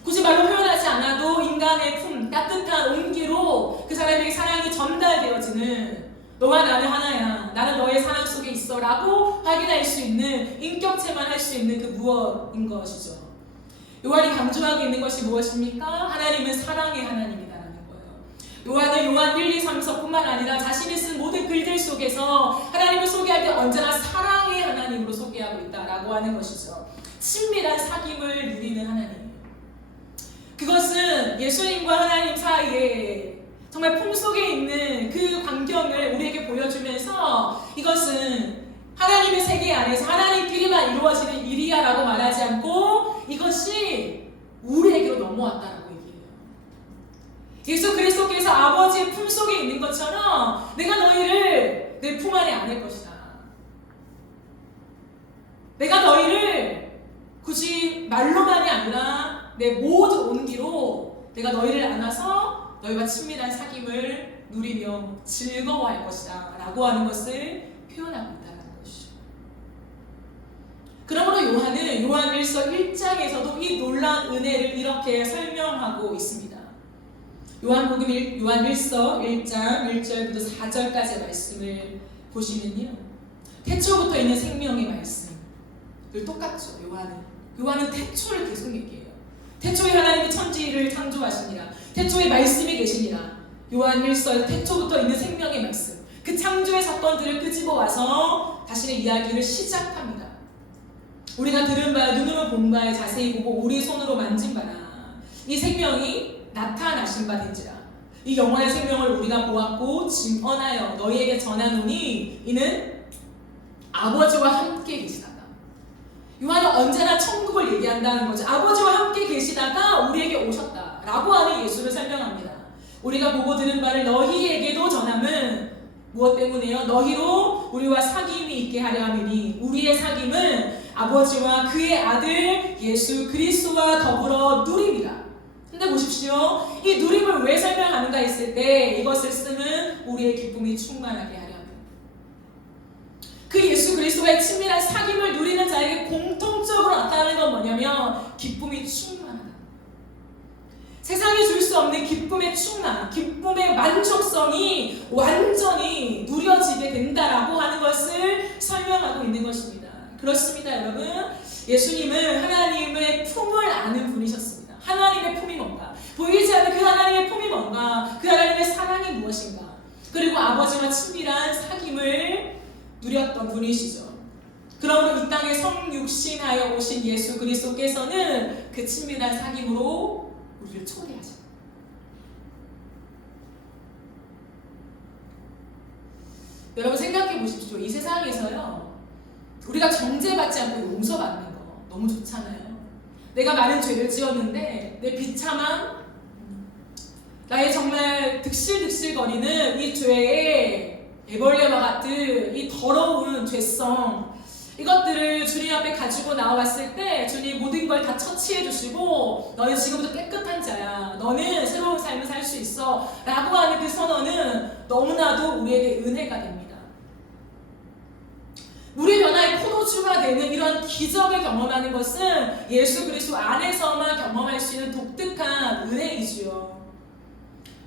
굳이 말로 표현하지 않아도 인간의 품, 따뜻한 온기로 그 사람에게 사랑이 전달되어지는, 너와 나는 하나야, 나는 너의 사랑 속에 있어 라고 확인할 수 있는, 인격체만 할 수 있는 그 무엇인 것이죠. 요한이 강조하고 있는 것이 무엇입니까? 하나님은 사랑의 하나님이다라는 거예요. 요한은 요한 1, 2, 3서뿐만 아니라 자신이 쓴 모든 글들 속에서 하나님을 소개할 때 언제나 사랑의 하나님으로 소개하고 있다라고 하는 것이죠. 친밀한 사귐을 누리는 하나님. 그것은 예수님과 하나님 사이에 정말 품속에 있는 그 광경을 우리에게 보여주면서 이것은 하나님의 세계 안에서 하나님끼리만 이루어지는 일이야라고 말하지 않고 이것이 우리에게로 넘어왔다라고 얘기해요. 예수 그리스도께서 아버지의 품속에 있는 것처럼 내가 너희를 내 품 안에 안을 것이다. 내가 너희를 굳이 말로만이 아니라 내 모든 온기로 내가 너희를 안아서 너희와 친밀한 사귐을 누리며 즐거워할 것이다 라고 하는 것을 표현하고 있다는 것이죠. 그러므로 요한은 요한 1서 1장에서도 이 놀라운 은혜를 이렇게 설명하고 있습니다. 요한 1서 1장 1절부터 4절까지의 말씀을 보시면요, 태초부터 있는 생명의 말씀 늘 똑같죠. 요한은 태초를 계속 얘기해요. 태초에 하나님이 천지를 창조하시니라. 태초에 말씀이 계시니라. 요한 1서 태초부터 있는 생명의 말씀, 그 창조의 사건들을 끄집어와서 자신의 이야기를 시작합니다. 우리가 들은 바, 눈으로 본 바에 자세히 보고 우리 손으로 만진 바라. 이 생명이 나타나신 바 된지라. 이 영원한 생명을 우리가 보았고 증언하여 너희에게 전하노니 이는 아버지와 함께 계시다. 요한은 언제나 천국을 얘기한다는 거죠. 아버지와 함께 계시다가 우리에게 오셨다라고 하는 예수를 설명합니다. 우리가 보고 들은 바를 너희에게도 전함은 무엇 때문에요? 너희로 우리와 사귐이 있게 하려 함이니 우리의 사귐은 아버지와 그의 아들 예수 그리스도와 더불어 누림이라. 근데 보십시오. 이 누림을 왜 설명하는가 했을 때 이것을 쓰면 우리의 기쁨이 충만하게 하려 합니다. 그 예수 그리스도와의 친밀한 사귐을 누리는 자에게 공통적으로 나타나는 건 뭐냐면 기쁨이 충만하다. 세상이 줄 수 없는 기쁨의 충만, 기쁨의 만족성이 완전히 누려지게 된다라고 하는 것을 설명하고 있는 것입니다. 그렇습니다, 여러분. 예수님은 하나님의 품을 아는 분이셨습니다. 하나님의 품이 뭔가, 보이지 않는 그 하나님의 품이 뭔가, 그 하나님의 사랑이 무엇인가, 그리고 아버지와 친밀한 사귐을 누렸던 분이시죠. 그러므로 이 땅에 성육신하여 오신 예수 그리스도께서는 그 친밀한 사귐으로 우리를 초대하십니다. 여러분 생각해 보십시오. 이 세상에서요, 우리가 정죄받지 않고 용서받는 거 너무 좋잖아요. 내가 많은 죄를 지었는데 내 비참한 나의 정말 득실득실거리는 이 죄의 애벌레와 같은 이 더러운 죄성, 이것들을 주님 앞에 가지고 나와봤을 때 주님 모든 걸 다 처치해 주시고 너는 지금부터 깨끗한 자야, 너는 새로운 삶을 살 수 있어 라고 하는 그 선언은 너무나도 우리에게 은혜가 됩니다. 물이 변화의 포도주가 되는 이런 기적을 경험하는 것은 예수 그리스도 안에서만 경험할 수 있는 독특한 은혜이지요.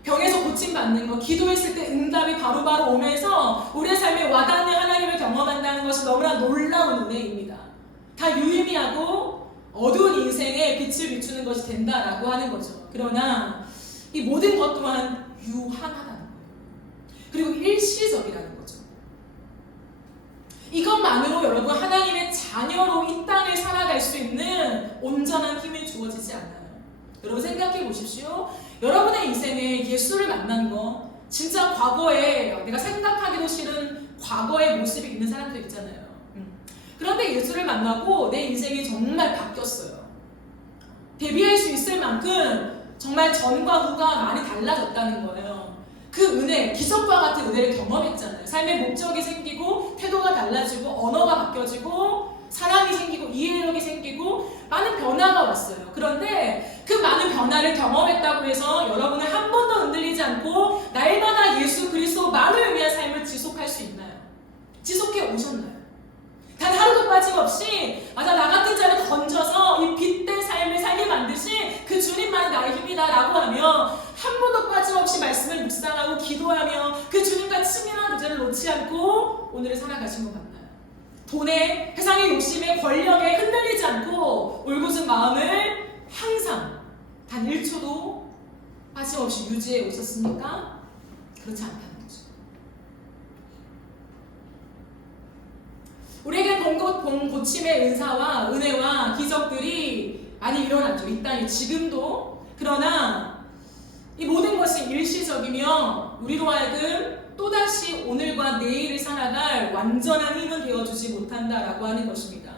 병에서 고침받는 것, 기도했을 때 응답이 바로바로 오면서 우리의 삶에 와닿는 하나님을 경험한다는 것이 너무나 놀라운 은혜입니다. 다 유의미하고 어두운 인생에 빛을 비추는 것이 된다라고 하는 거죠. 그러나 이 모든 것 또한 유한하다는 거예요. 그리고 일시적이라는 거죠. 이것만으로 여러분 하나님의 자녀로 이 땅을 살아갈 수 있는 온전한 힘이 주어지지 않아요. 여러분 생각해 보십시오. 여러분의 인생에 예수를 만난 거, 진짜 과거에 내가 생각하기도 싫은 과거의 모습이 있는 사람들 있잖아요. 그런데 예수를 만나고 내 인생이 정말 바뀌었어요. 대비할 수 있을 만큼 정말 전과 후가 많이 달라졌다는 거예요. 그 은혜, 기적과 같은 은혜를 경험했잖아요. 삶의 목적이 생기고 태도가 달라지고 언어가 바뀌어지고 사랑이 생기고 이해력이 생기고 많은 변화가 왔어요. 그런데 그 많은 변화를 경험했다고 해서 여러분은 한 번도 흔들리지 않고 날마다 예수 그리스도만을 위한 삶을 지속할 수 있나요? 지속해 오셨나요? 단 하루도 빠짐없이 맞아 나 같은 자를 건져서 이 빛된 삶을 살게 만드신 그 주님만이 나의 힘이다 라고 하며 한 번도 빠짐없이 말씀을 묵상하고 기도하며 그 주님과 친밀한 교제를 놓지 않고 오늘을 살아가신 것 같나요? 돈에, 세상의 욕심에, 권력에 흔들리지 않고 올곧은 마음을 항상 단 1초도 빠짐없이 유지해 오셨습니까? 그렇지 않다는 거죠. 우리에게 고침의 은사와 은혜와 기적들이 많이 일어났죠. 이 땅에 지금도. 그러나 이 모든 것이 일시적이며 우리로 하여금 또다시 오늘과 내일을 살아갈 완전한 힘은 되어주지 못한다라고 하는 것입니다.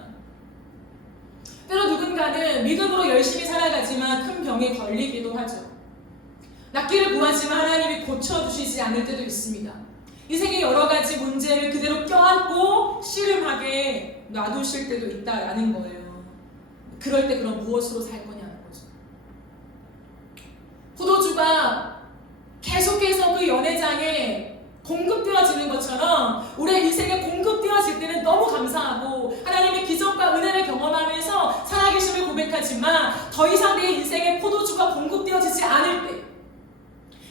때로 누군가는 믿음으로 열심히 살아가지만 큰 병에 걸리기도 하죠. 낫기를 구하지만 하나님이 고쳐주시지 않을 때도 있습니다. 인생의 여러 가지 문제를 그대로 껴안고 씨름하게 놔두실 때도 있다라는 거예요. 그럴 때 그럼 무엇으로 살 거냐는 거죠. 포도주가 계속해서 그 연회장에 공급되어지는 것처럼 우리의 인생에 공급되어질 때는 너무 감사하고 하나님의 기적과 은혜를 경험하면서 살아계심을 고백하지만 더 이상 내 인생에 포도주가 공급되어지지 않을 때,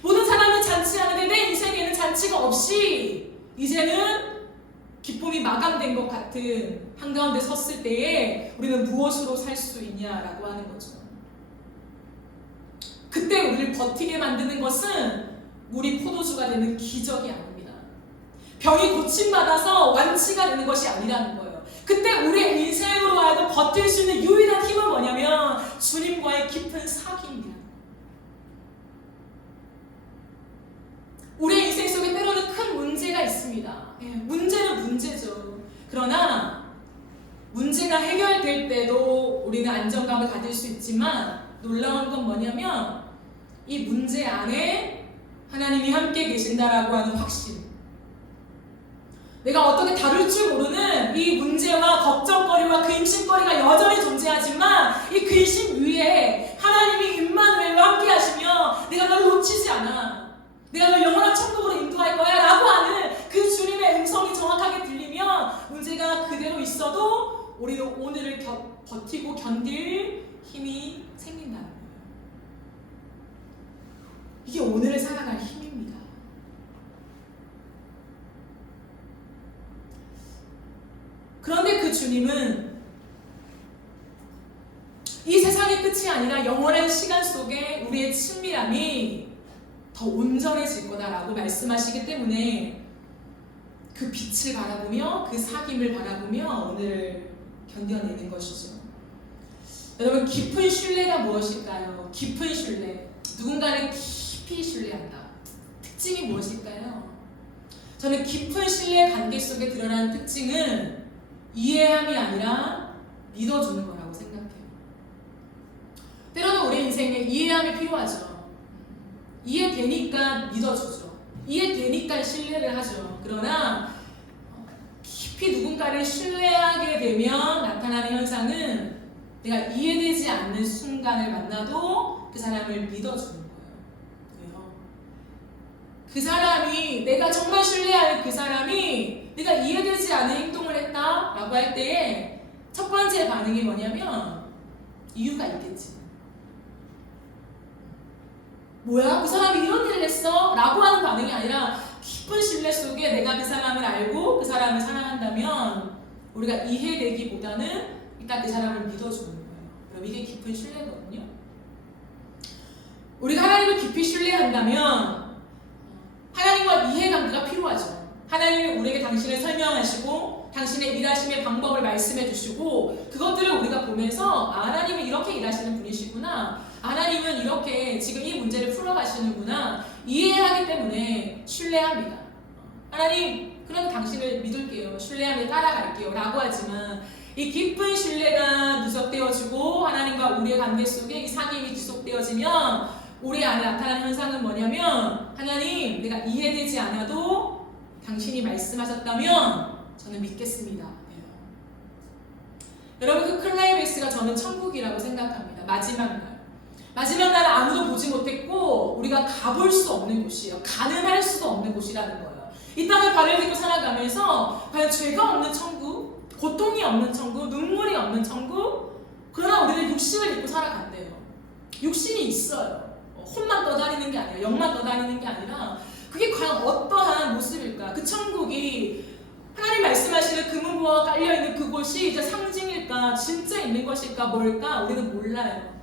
모든 사람이 잔치하는데 내 인생에는 잔치가 없이 이제는 기쁨이 마감된 것 같은 한가운데 섰을 때에 우리는 무엇으로 살 수 있냐라고 하는 거죠. 그때 우리를 버티게 만드는 것은 물이 포도주가 되는 기적이 아닙니다. 병이 고침받아서 완치가 되는 것이 아니라는 거예요. 그때 우리의 인생으로 하여금 버틸 수 있는 유일한 힘은 뭐냐면 주님과의 깊은 사귐입니다. 우리의 인생 속에 때로는 큰 문제가 있습니다. 문제는 문제죠. 그러나 문제가 해결될 때도 우리는 안정감을 가질 수 있지만 놀라운 건 뭐냐면 이 문제 안에 하나님이 함께 계신다라고 하는 확신. 내가 어떻게 다룰 줄 모르는 이 문제와 걱정거리와 근심거리가 여전히 존재하지만 이 근심 위에 하나님이 임마누엘과 함께 하시며 내가 너를 놓치지 않아. 내가 널 영원한 천국으로 인도할 거야 라고 하는 그 주님의 음성이 정확하게 들리면 문제가 그대로 있어도 우리는 오늘을 버티고 견딜 힘이 생긴다는 거예요. 이게 오늘을 살아갈 힘입니다. 그런데 그 주님은 이 세상의 끝이 아니라 영원한 시간 속에 우리의 친밀함이 더 온전해질 거다라고 말씀하시기 때문에 그 빛을 바라보며 그 사귐을 바라보며 오늘을 견뎌내는 것이죠. 여러분, 깊은 신뢰가 무엇일까요? 깊은 신뢰. 누군가를 깊이 신뢰한다. 특징이 무엇일까요? 저는 깊은 신뢰 관계 속에 드러나는 특징은 이해함이 아니라 믿어주는 거라고 생각해요. 때로는 우리 인생에 이해함이 필요하죠. 이해되니까 믿어주죠. 이해되니까 신뢰를 하죠. 그러나 깊이 누군가를 신뢰하게 되면 나타나는 현상은 내가 이해되지 않는 순간을 만나도 그 사람을 믿어주는 거예요. 왜요? 그 사람이, 내가 정말 신뢰할 그 사람이 내가 이해되지 않는 행동을 했다라고 할 때에 첫 번째 반응이 뭐냐면 이유가 있겠지. 뭐야? 그 사람이 이런 일을 했어? 라고 하는 반응이 아니라 깊은 신뢰 속에 내가 그 사람을 알고 그 사람을 사랑한다면 우리가 이해되기보다는 일단 그 사람을 믿어주는 거예요. 그럼 이게 깊은 신뢰거든요. 우리가 하나님을 깊이 신뢰한다면 하나님과 이해관계가 필요하죠. 하나님이 우리에게 당신을 설명하시고 당신의 일하심의 방법을 말씀해 주시고 그것들을 우리가 보면서 하나님은 이렇게 일하시는 분이시구나, 하나님은 이렇게 지금 이 문제를 풀어가시는구나 이해하기 때문에 신뢰합니다. 하나님, 그럼 당신을 믿을게요, 신뢰하며 따라갈게요 라고 하지만 이 깊은 신뢰가 누적되어지고 하나님과 우리의 관계 속에 이 사귐이 지속되어지면 우리 안에 나타나는 현상은 뭐냐면 하나님, 내가 이해되지 않아도 당신이 말씀하셨다면 저는 믿겠습니다. 여러분, 그 클라이맥스가 저는 천국이라고 생각합니다. 마지막 날은 아무도 보지 못했고 우리가 가볼 수 없는 곳이에요. 가늠할 수도 없는 곳이라는 거예요. 이 땅에 발을 딛고 살아가면서 과연 죄가 없는 천국, 고통이 없는 천국, 눈물이 없는 천국, 그러나 우리는 육신을 입고 살아간대요. 육신이 있어요. 혼만 떠다니는 게 아니라, 영만 떠다니는 게 아니라 그게 과연 어떠한 모습일까? 그 천국이 하나님 말씀하시는 금은보화가 깔려있는 그곳이 이제 상징일까? 진짜 있는 것일까? 뭘까? 우리는 몰라요.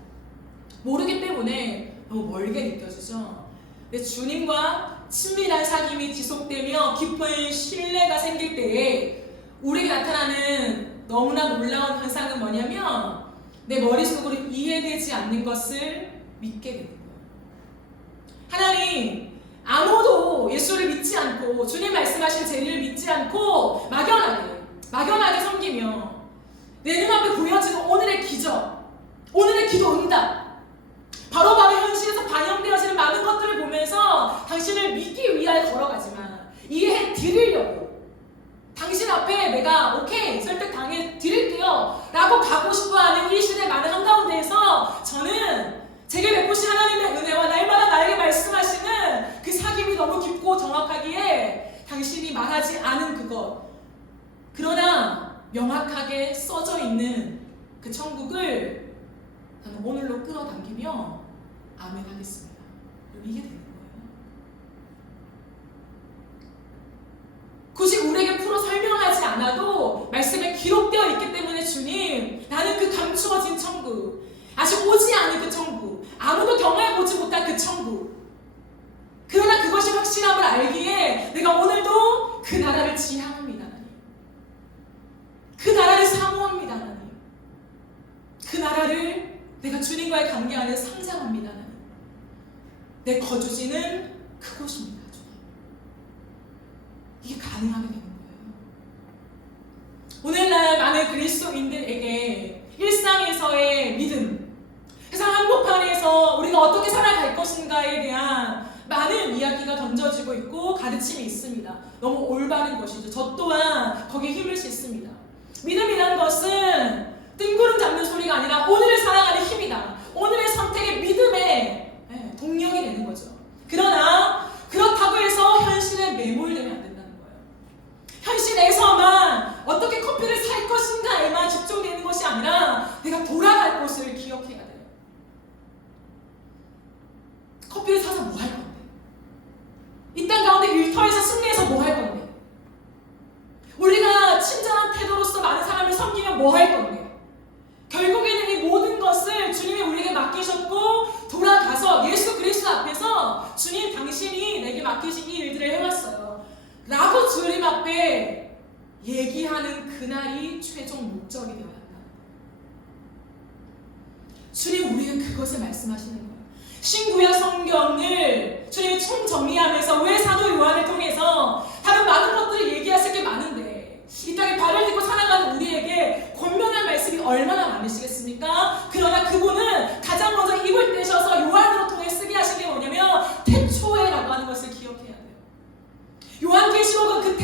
모르기 때문에 너무 멀게 느껴지죠. 근데 주님과 친밀한 사귐이 지속되며 깊은 신뢰가 생길 때에 우리에게 나타나는 너무나 놀라운 현상은 뭐냐면 내 머릿속으로 이해되지 않는 것을 믿게 되는 거예요. 하나님, 아무도 예수를 믿지 않고 주님 말씀하신 진리를 믿지 않고 막연하게 섬기며 내 눈앞에 보여지는 오늘의 기적, 오늘의 기도 응답, 바로바로 현실에서 반영되어지는 많은 것들을 보면서 당신을 믿기 위하여 걸어가지만 이해해 드리려고 당신 앞에 내가 오케이 설득 당해 드릴게요 라고 가고 싶어하는 이 시대 많은 한가운데에서 저는 제게 베푸신 하나님의 은혜와 날마다 나에게 말씀하시는 그 사귐이 너무 깊고 정확하기에 당신이 말하지 않은 그것, 그러나 명확하게 써져 있는 그 천국을 나는 오늘로 끌어당기며 아멘 하겠습니다. 이게 되는 거예요. 굳이 우리에게 풀어 설명하지 않아도 말씀에 기록되어 있기 때문에 주님, 나는 그 감추어진 천국, 아직 오지 않은 그 천국, 아무도 경험해보지 못한 그 천국, 그러나 그것이 확실함을 알기에 내가 오늘도 그 나라를 지향합니다. 하나님. 그 나라를 사모합니다. 하나님. 그 나라를 내가 주님과의 관계 안에 상상합니다. 하나님. 내 거주지는 그곳입니다. 주님. 이게 가능하게 되는 거예요. 오늘날 많은 그리스도인들에게 일상에서의 믿음, 세상 한복판에서 우리가 어떻게 살아갈 것인가에 대한 많은 이야기가 던져지고 있고 가르침이 있습니다. 너무 올바른 것이죠. 저 또한 거기에 힘을 싣습니다. 믿음이라는 것은 뜬구름 잡는 소리가 아니라 오늘을 살아가는 힘이다. 오늘의 선택의 믿음의 동력이 되는 거죠. 그러나 그렇다고 해서 현실에 매몰되면 안 된다는 거예요. 현실에서만 어떻게 커피를 살 것인가에만 집중되는 것이 아니라 내가 돌아갈 곳을 기억해야 돼요. 커피를 사서 뭐 할 건데? 이 땅 가운데 일터에서 승리해서 뭐 할 건데? 우리가 친절한 태도로서 많은 사람을 섬기면 뭐 할 건데? 결국에는 이 모든 것을 주님이 우리에게 맡기셨고 돌아가서 예수 그리스도 앞에서 주님, 당신이 내게 맡기신 이 일들을 해왔어요 라고 주님 앞에 얘기하는 그날이 최종 목적이 되어야 한다. 주님, 우리에게 그것을 말씀하시는 거예요. 신구약 성경을 주님이 총정리하면서 왜 사도 요한을 통해서 다른 많은 것들을 얘기하실 게 많은데 이 땅에 발을 딛고 살아가는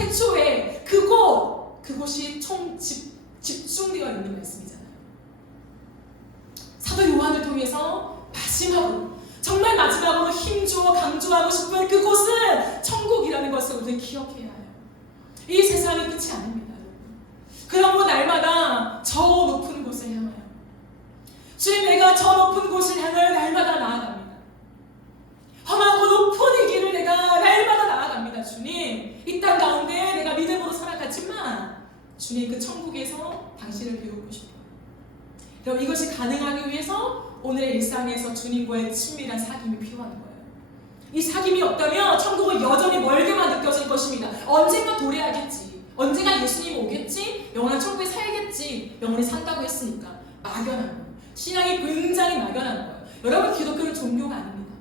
태초에 그곳이 집중되어 있는 말씀이잖아요. 사도 요한을 통해서 마지막으로, 정말 마지막으로 힘주어 강조하고 싶은 그곳은 천국이라는 것을 우리는 기억해야 해요. 이 세상이 끝이 아닙니다, 여러분. 그러므로 날마다 저 높은 곳을 향하여, 주님, 내가 저 높은 곳을 향하여 날마다 나아갑니다. 험하고 높은 이 길을 내가 날마다 나아갑니다. 주님, 이 땅 가운데 내가 믿음으로 살아갔지만 주님, 그 천국에서 당신을 배우고 싶어요. 그럼 이것이 가능하기 위해서 오늘의 일상에서 주님과의 친밀한 사귐이 필요한 거예요. 이 사귐이 없다면 천국은 여전히 멀게만 느껴질 것입니다. 언젠가 도래하겠지, 언젠가 예수님 오겠지, 영원한 천국에 살겠지, 영원히 산다고 했으니까. 막연한 거예요. 신앙이 굉장히 막연한 거예요. 여러분, 기독교는 종교가 아닙니다.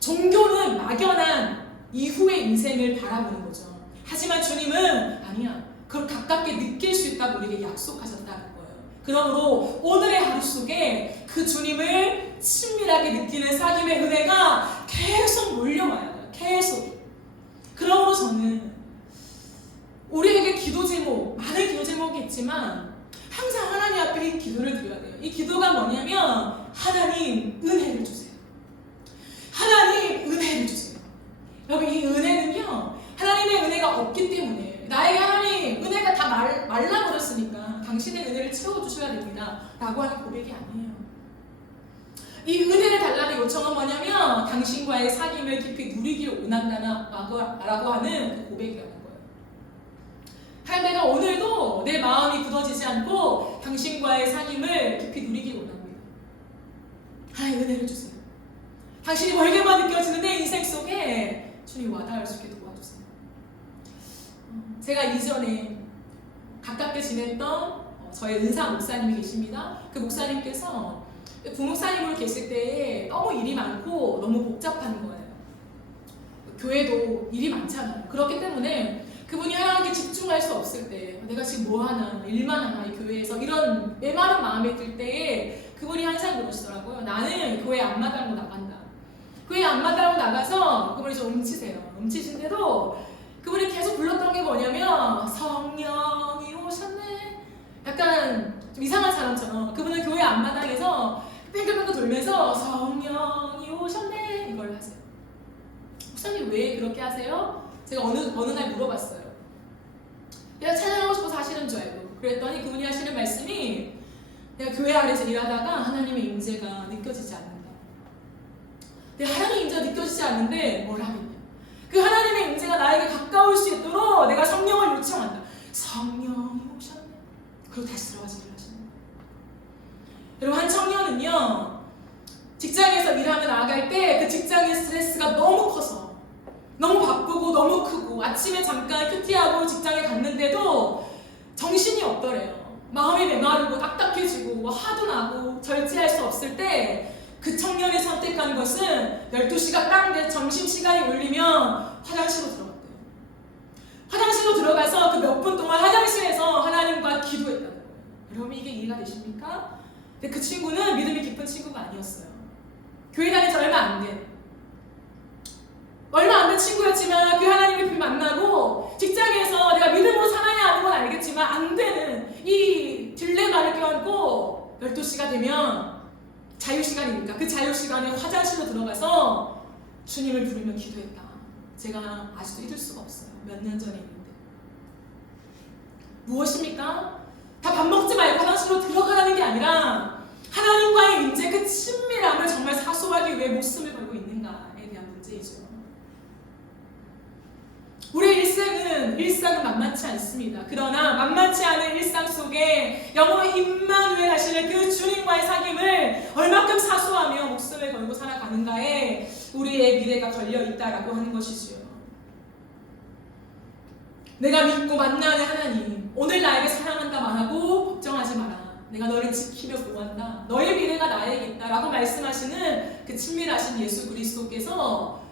종교는 막연한 이후의 인생을 바라보는 거죠. 하지만 주님은 아니야, 그걸 가깝게 느낄 수 있다고 우리에게 약속하셨다는 거예요. 그러므로 오늘의 하루 속에 그 주님을 친밀하게 느끼는 사귐의 은혜가 계속 몰려와야 돼요. 계속. 그러므로 저는 우리에게 기도 제목, 많은 기도 제목이 있지만 항상 하나님 앞에 이 기도를 드려야 돼요. 이 기도가 뭐냐면, 하나님 은혜를 주세요. 하나님 은혜를 주세요. 여러분, 이 은혜는요, 하나님의 은혜가 없기 때문에, 나에게 하나님 은혜가 다 말라버렸으니까 당신의 은혜를 채워주셔야 됩니다 라고 하는 고백이 아니에요. 이 은혜를 달라는 요청은 뭐냐면, 당신과의 사귐을 깊이 누리기를 원한다라고 하는 그 고백이라는 거예요. 하나님, 내가 오늘도 내 마음이 굳어지지 않고 당신과의 사귐을 깊이 누리기를 원합니다. 하나님 은혜를 주세요. 당신이 멀게만 느껴지는 내 인생 속에 주님 와닿을 수 있게 도와주세요. 제가 이전에 가깝게 지냈던 저의 은사 목사님이 계십니다. 그 목사님께서 부목사님으로 계실 때에 너무 일이 많고 너무 복잡한 거예요. 교회도 일이 많잖아요. 그렇기 때문에 그분이 하나님께 집중할 수 없을 때, 내가 지금 뭐 하나, 일만 하나, 이 교회에서 이런 메마른 마음이 들 때에 그분이 항상 그러시더라고요. 나는 교회 앞마당으로 나간다. 교회 앞마당으로 나가서 그분이 좀 음치세요. 음치신데도 그분이 계속 불렀던 게 뭐냐면, 성령이 오셨네. 약간 좀 이상한 사람처럼 그분은 교회 앞마당에서 뺑글뺑글 돌면서 성령이 오셨네 이걸 하세요. 목사님 왜 그렇게 하세요? 제가 어느 날 물어봤어요. 내가 찬양하고 싶어서 하시는 줄 알고. 그랬더니 그분이 하시는 말씀이, 내가 교회 안에서 일하다가 하나님의 임재가 느껴지지 않는다. 내가 하나님의 임재가 느껴지지 않는데 뭘 하겠냐. 그 하나님의 임재가 나에게 가까울 수 있도록 내가 성령을 요청한다. 성령이 오셨네. 그리고 다시 들어가서 일을 하시는 거예요. 여러분, 한 청년은요, 직장에서 일하며 나아갈 때 그 직장의 스트레스가 너무 커서, 너무 바쁘고 너무 크고, 아침에 잠깐 큐티하고 직장에 갔는데도 정신이 없더래요. 마음이 메마르고 딱딱해지고 화도 나고 절제할 수 없을 때 그 청년이 선택한 것은 12시가 딱 돼 점심시간이 울리면 화장실로 들어갔대요. 화장실로 들어가서 그 몇 분 동안 화장실에서 하나님과 기도했다는 거예요. 여러분, 이게 이해가 되십니까? 근데 그 친구는 믿음이 깊은 친구가 아니었어요. 교회 다닌 지 얼마 안 된 친구였지만 그 하나님의 비 만나고 직장에서 내가 믿음으로 살아야 하는 건 알겠지만 안 되는 이 딜레마를 껴안고 12시가 되면 자유시간이니까 그 자유시간에 화장실로 들어가서 주님을 부르며 기도했다. 제가 아직도 잊을 수가 없어요. 몇 년 전에 있는데. 무엇입니까? 다 밥 먹지 말고 화장실로 들어가라는 게 아니라 하나님과의 인재, 그 친밀함을 정말 사수하기 위해 목숨을 걸고 있는가에 대한 문제이죠. 우리의 일상은 만만치 않습니다. 그러나 만만치 않은 일상 속에 영원히 임마누엘 하시는 그 주님과의 사귐을 얼마큼 사수하며 목숨을 걸고 살아가는가에 우리의 미래가 걸려있다라고 하는 것이지요. 내가 믿고 만나는 하나님, 오늘 나에게 사랑한다 말하고 걱정하지 마라. 내가 너를 지키며 보호한다. 너의 미래가 나에게 있다라고 말씀하시는 그 친밀하신 예수 그리스도께서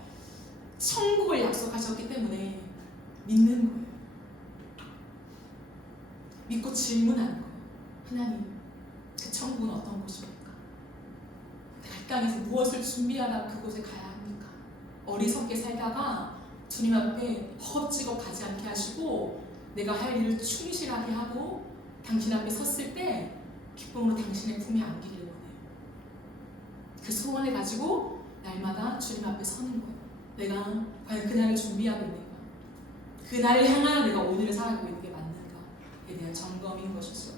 천국을 약속하셨기 때문에 믿는 거예요. 믿고 질문하는 거예요. 하나님, 그 천국은 어떤 곳입니까? 내가 이 땅에서 무엇을 준비하다 그곳에 가야 합니까? 어리석게 살다가 주님 앞에 허겁지겁 가지 않게 하시고 내가 할 일을 충실하게 하고 당신 앞에 섰을 때 기쁨으로 당신의 품에 안기기를 원해요. 그 소원을 가지고 날마다 주님 앞에 서는 거예요. 내가 과연 그날을 준비하고 있는가? 그날을 향하여 내가 오늘을 살아가고 있는 게 맞는가에 대한 점검인 것이죠.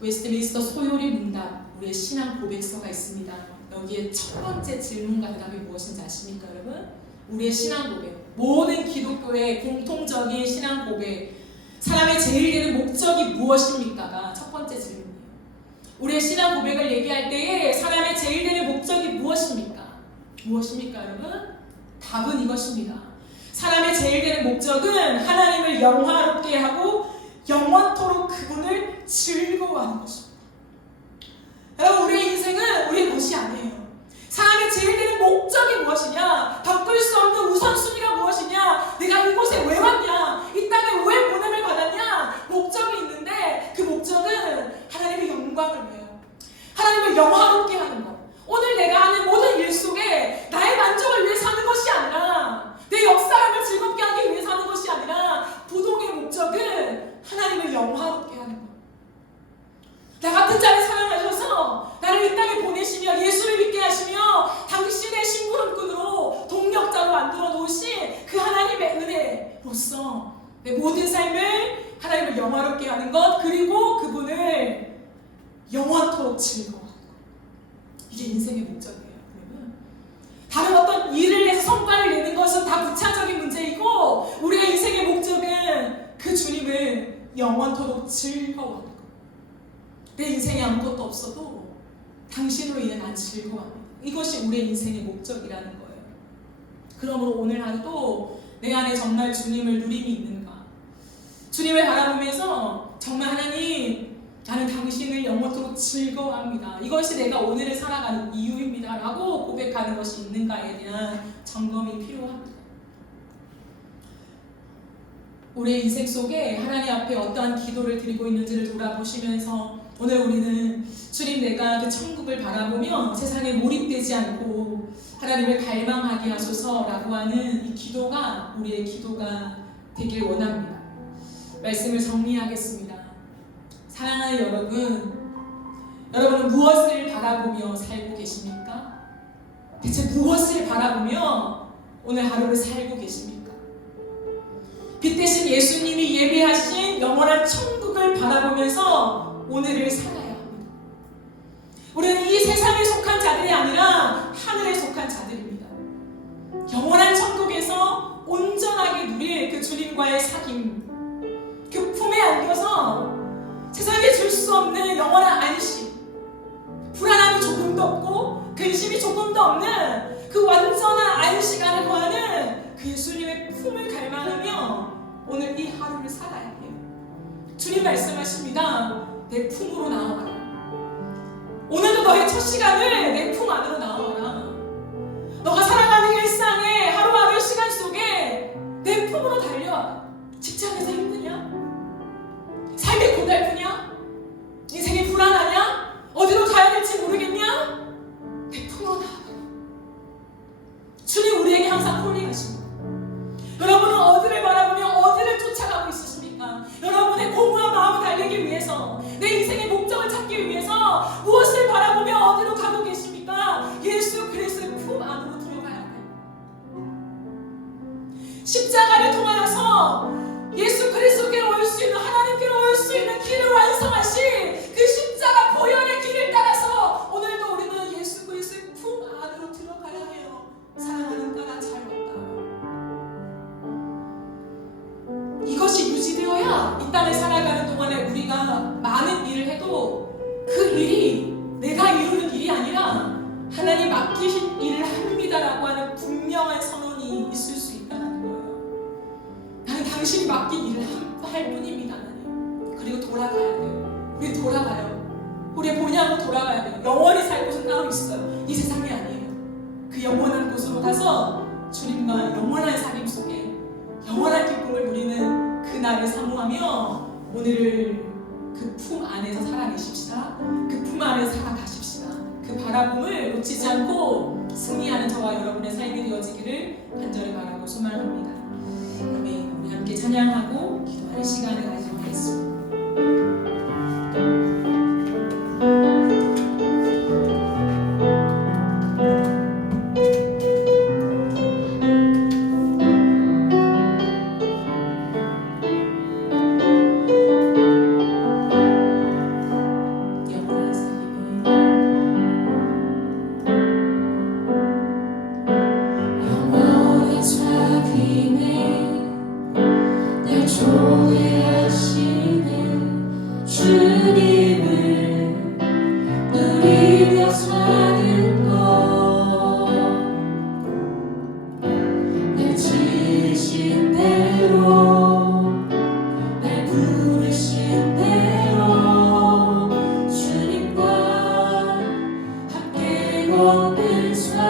웨스트민스터 소요리 문답, 우리의 신앙 고백서가 있습니다. 여기에 첫 번째 질문과 대답이 무엇인지 아십니까, 여러분? 우리의 신앙 고백, 모든 기독교의 공통적인 신앙 고백, 사람의 제일 되는 목적이 무엇입니까가 첫 번째 질문이에요. 우리의 신앙 고백을 얘기할 때에 사람의 제일 되는 목적이 무엇입니까? 무엇입니까, 여러분? 답은 이것입니다. 사람의 제일 되는 목적은 하나님을 영화롭게 하고 영원토록 그분을 즐거워하는 것입니다. 여러분, 우리의 인생은 우리의 것이 아니에요. 사람의 제일 되는 목적이 무엇이냐? 바꿀 수 없는 우선순위가 무엇이냐? 내가 이곳에 왜 왔냐? 이 땅에 왜 보냄을 받았냐? 목적이 있는데 그 목적은 하나님의 영광을 위해요. 하나님을 영화롭게 하는 것. 오늘 내가 하는 모든 일 속에 나의 만족을 위해 사는 것이 아니라 내 옆사람을 즐겁게 하기 위해 사는 것이 아니라 부동의 목적은 하나님을 영화롭게 하는 것. 나 같은 자를 사랑하셔서 나를 이 땅에 보내시며 예수를 믿게 하시며 당신의 심부름꾼으로 동력자로 만들어 놓으신 그 하나님의 은혜로서 내 모든 삶을 하나님을 영화롭게 하는 것, 그리고 그분을 영원토록 즐거워하는 것. 이게 인생의 목적이에요. 여러분. 다른 어떤 일을 해서 성과를 내는 것은 다 부차적인 문제이고 우리의 인생의 목적은 그 주님을 영원토록 즐거워하는 것. 내 인생에 아무것도 없어도 당신으로 인해 난 즐거워합니다. 이것이 우리의 인생의 목적이라는 거예요. 그러므로 오늘 하루도 내 안에 정말 주님을 누림이 있는가? 주님을 바라보면서 정말 하나님, 나는 당신을 영원토록 즐거워합니다. 이것이 내가 오늘을 살아가는 이유입니다. 라고 고백하는 것이 있는가에 대한 점검이 필요합니다. 우리의 인생 속에 하나님 앞에 어떠한 기도를 드리고 있는지를 돌아보시면서 오늘 우리는 주님, 내가 그 천국을 바라보며 세상에 몰입되지 않고 하나님을 갈망하게 하소서라고 하는 이 기도가 우리의 기도가 되길 원합니다. 말씀을 정리하겠습니다. 사랑하는 여러분은 무엇을 바라보며 살고 계십니까? 대체 무엇을 바라보며 오늘 하루를 살고 계십니까? 빛 대신 예수님이 예비하신 영원한 천국을 바라보면서 오늘을 살아야 합니다. 우리는 이 세상에 속한 자들이 아니라 하늘에 속한 자들입니다. 영원한 천국에서 온전하게 누릴 그 주님과의 사귐, 그 품에 안겨서 세상에 줄 수 없는 영원한 안식, 불안함이 조금도 없고 근심이 조금도 없는 그 완전한 안식 안에 거하는 그 예수님의 품을 갈망하며 오늘 이 하루를 살아야 해요. 주님 말씀하십니다. 내 품으로 나와라. 오늘도 너의 첫 시간을 내 품 안으로 나와라. 너가 살아가는 일상의 하루하루의 시간 속에 내 품으로 달려와라. 직장에서 힘드냐? 삶이 고달프냐? 인생이 불안하냐? 어디로 가야 될지 모르겠냐? 내 품으로 나와라. 주님 우리에게 항상 콜링하십니다. 여러분은 어디를 바라보며 어디를 쫓아가고 있으십니까? 여러분의 공허한 마음을 달래기 위해서, 내 인생의 목적을 찾기 위해서 무엇을 바라보며 어디로 가고 계십니까? 예수 그리스도의 품 안으로 들어가야 해요. 십자가를 통하여서 예수 그리스도께로 올 수 있는, 하나님께로 올 수 있는 길을 완성하신 그 십자가 보혈의 길을 따라서 오늘도 우리는 예수 그리스도의 품 안으로 들어가야 해요. 사랑하는 딸아, 잘 왔다. 이것이 유지되어야 이 땅을 살아가는 동안에 우리가 많은 일을 해도 그 일이 내가 이루는 일이 아니라 하나님 맡기신 일을 합니다라고 하는 분명한 선언이 있을 수 있다는 거예요. 나는 당신이 맡긴 일을 할 뿐입니다, 하나님. 그리고 돌아가야 돼요. 우리 돌아가요. 우리의 본향으로 돌아가야 돼요. 영원히 살 곳은 따로 있어요. 이 세상이 아니에요. 그 영원한 곳으로 가서 주님과 영원한 삶 속에 영원한 기쁨을 누리는 그날을 사모하며 오늘을 그 품 안에서 살아내십시다. 그 품 안에서 살아가십시다. 그 바라봄을 놓치지 않고 승리하는 저와 여러분의 삶이 되어지기를 간절히 바라고 소망합니다. 아멘. 우리 함께 찬양하고 기도하는 시간을 가지도록 하겠습니다. 영원한 자비네 날 초대하시는 주님을 누리며 사는 것날 지으신 대로 날 부르신 대로 주님과 함께 걷는 삶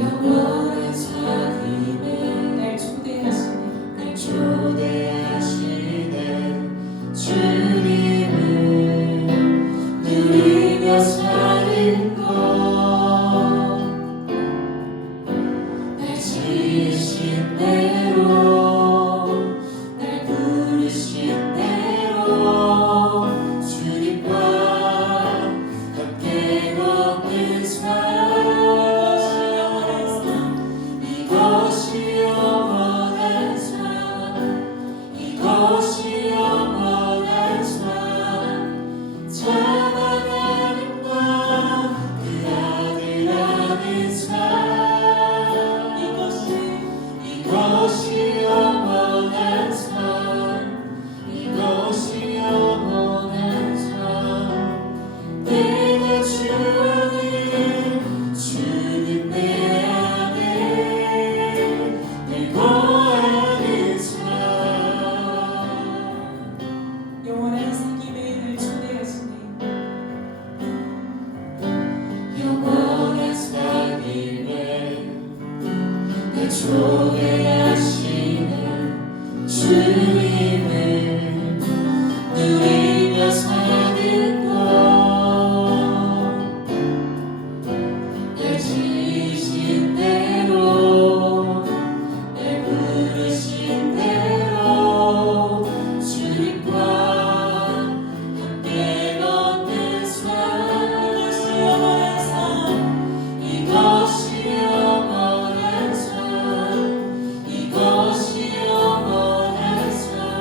영원한 삶임에 날 초대하시는 주님을 누리며 사는 것날 지으신 대로 날 부르신 대로 주님과 함께 걷는 삶 이것이 영원한 삶 이것이 영원한 삶 참 하나님과 그 아들 아는 삶 이것이 영원한 삶 이것이 영원한 삶 내가 주는 내 안에 늘 거하는 삶 영원한 생김에 날 초대하시네. 영원한 삶임에 날 초대하시는 주님을 누리며 사는 것날 지으신 대로 날 부르신 대로 주님과 함께 걷는 삶 이것이 영원한 삶 이것이 영원한 삶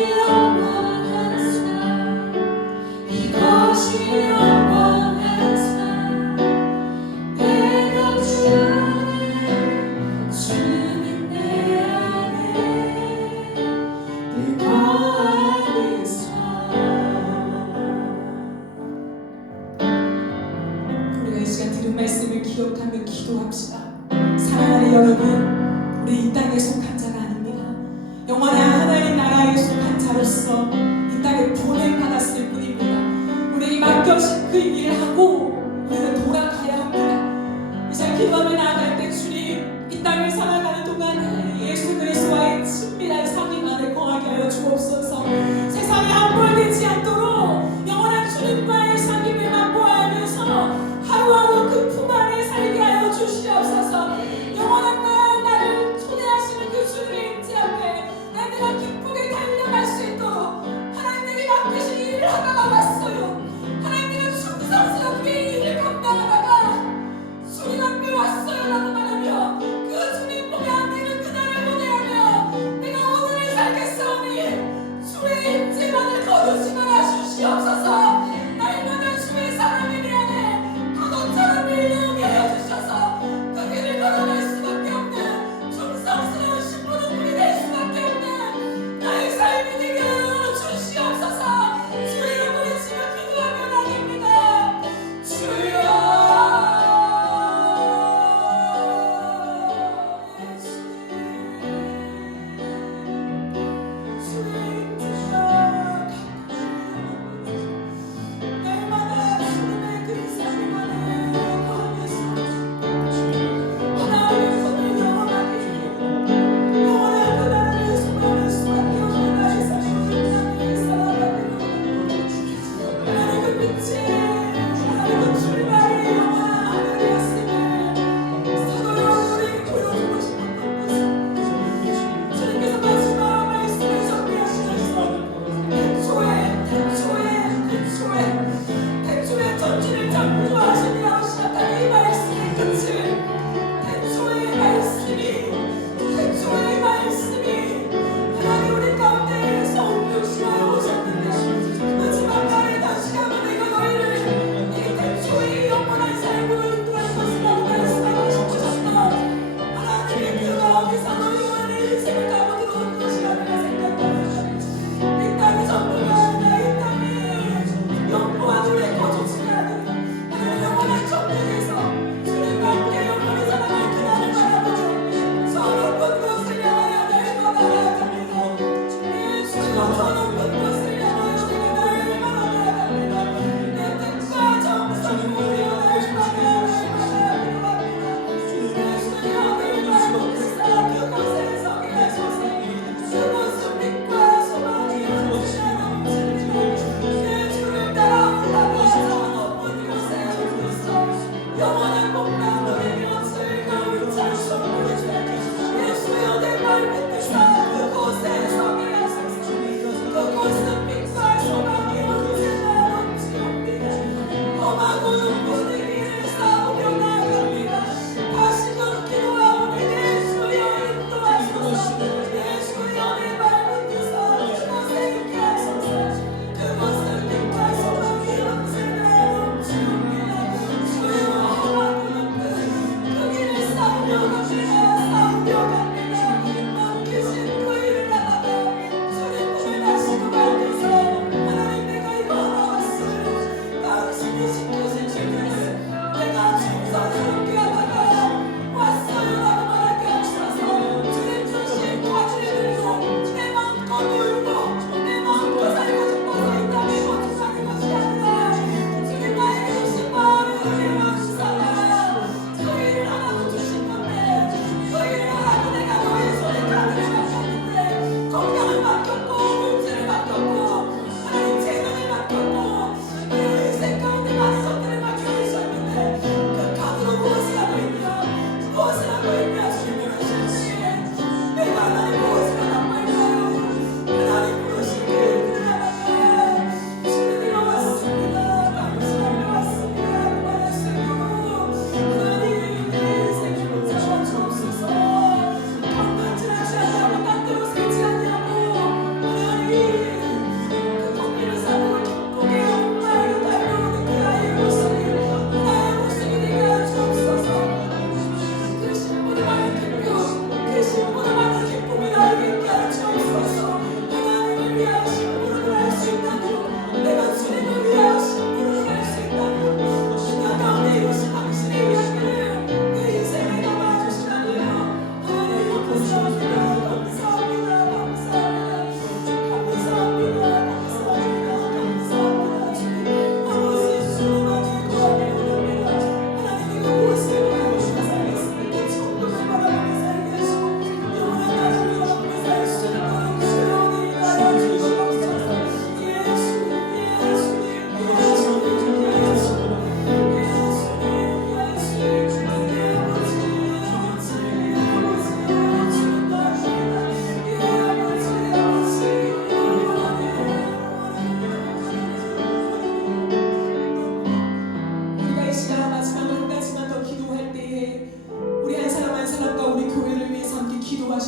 영원한 삶 이것이 영원한 삶 내가 주 안에 주님 내 안에 늘 거하는 삶 우리가 이 시간 들은 말씀을 기억하며 기도합시다. 사랑하는 여러분, 우리 이 땅에 속한 자가 아닙니다. 영원한 하나님 나라에 속한 자로서 이 땅에 보냄받았을 뿐입니다. 우리에게 맡겨진 그 일을 하고 우리는 돌아가야 합니다. 이제 기도하며 나아갈 때 주님, 이 땅을 살아가는 동안 예수 그리스도와의 친밀한 상임 안에 거하게 하여 주옵소서. 세상에 함몰되지 않도록 영원한 주님과의 상임을 맛보아하면서 하루하루 그 품 안에 살게 하여 주시옵소서. 영원한 나를 초대하시는 그 주님의 임재 앞에 내가 기쁘게 달려갈 수 있도록 하나님 내게 맡기신 일을 하다가 왔어요. 하나님 내가 충성스럽게 이 일을 감당하다가 주님 앞에 왔어요 라고 말하며 그 주님 보며 내는 그날을 보내하며 내가 오늘을 살겠사오니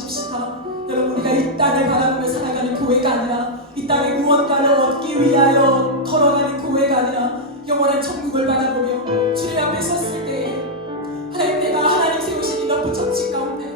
하십시다. 여러분, 우리가 이 땅을 바라보며 살아가는 교회가 아니라 이 땅의 무언가를 얻기 위하여 걸어가는 교회가 아니라 영원한 천국을 바라보며 주님 앞에 섰을 때에 하나님, 내가 하나님 세우신 이 높은 천지 가운데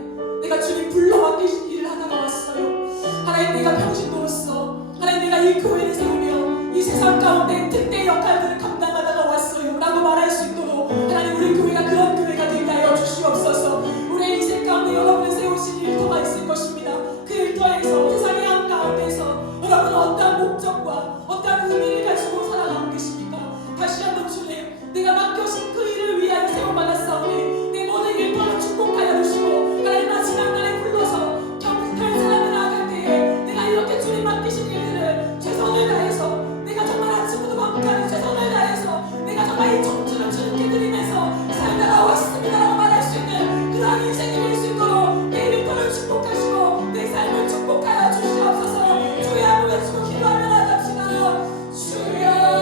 내가 주님 불러맡기신 일을 하다가 왔어요. 하나님, 내가 평신도로서 하나님, 내가 이 교회를 세우며 이 세상 가운데 특대 역할들을 감당하다가 왔어요 라고 말할 수 있도록 하나님, 우리 교회가 그런 교회가 되게 하여 주시옵소서. 우리의 인생 가운데 여러분을 세우신 일터가 있을 것입니다. 그 일터에서 세상의 한가운데서 여러분은 어떠한 목적과 어떠한 의미를 가지고 살아가고 계십니까? 다시 한번 주님, 내가 맡겨진 그 일을 위하여 세워받았사오니 내 모든 일터를 축복하여 주시고 하나님, 마지막 날에 불러서 경탄 사람을 나아갈 때에 내가 이렇게 주님 맡기신 일들을 최선을 다해서 내가 정말 아침부터 밤까지 최선을 다해서 내가 정말 이 청춘을 주님께 드리면서 살다가 왔습니다라고 말할 수 있는 그러한 인생이 될 수 있도록 내 일터를 축복하시고 내 삶을 축복하여 주시옵소서. 주의 한번 외치고 기도하며 나갑시다. 주여,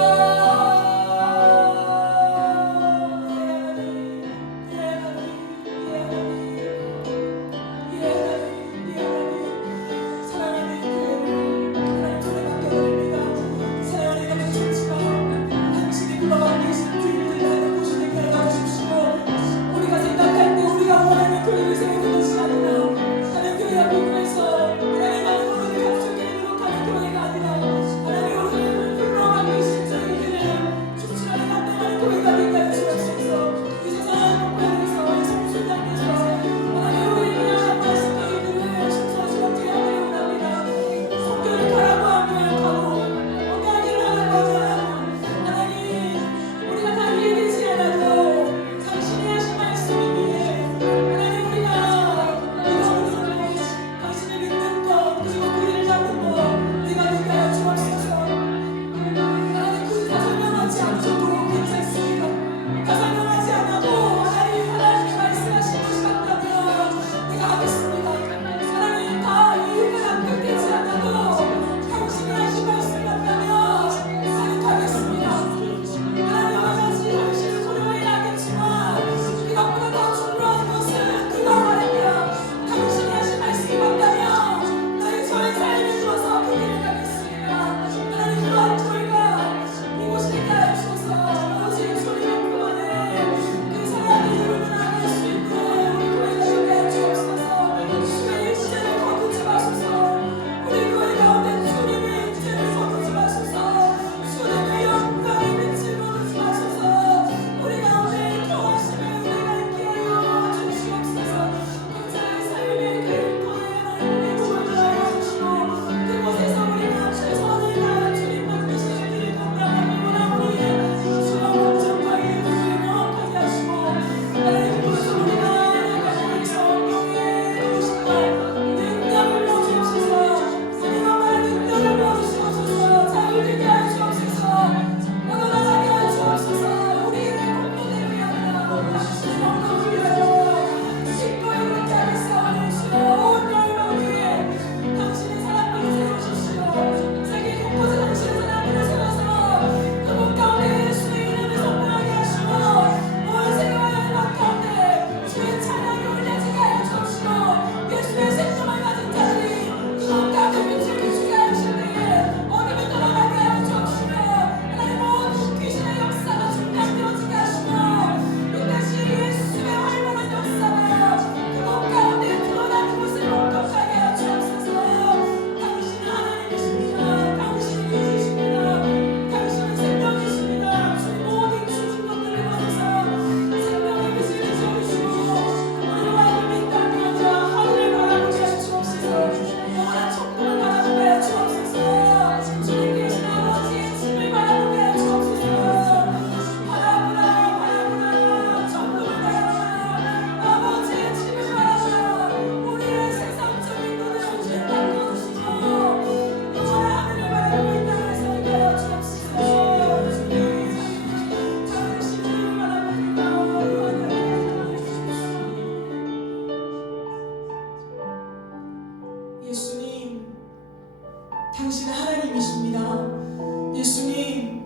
당신은 하나님이십니다. 예수님,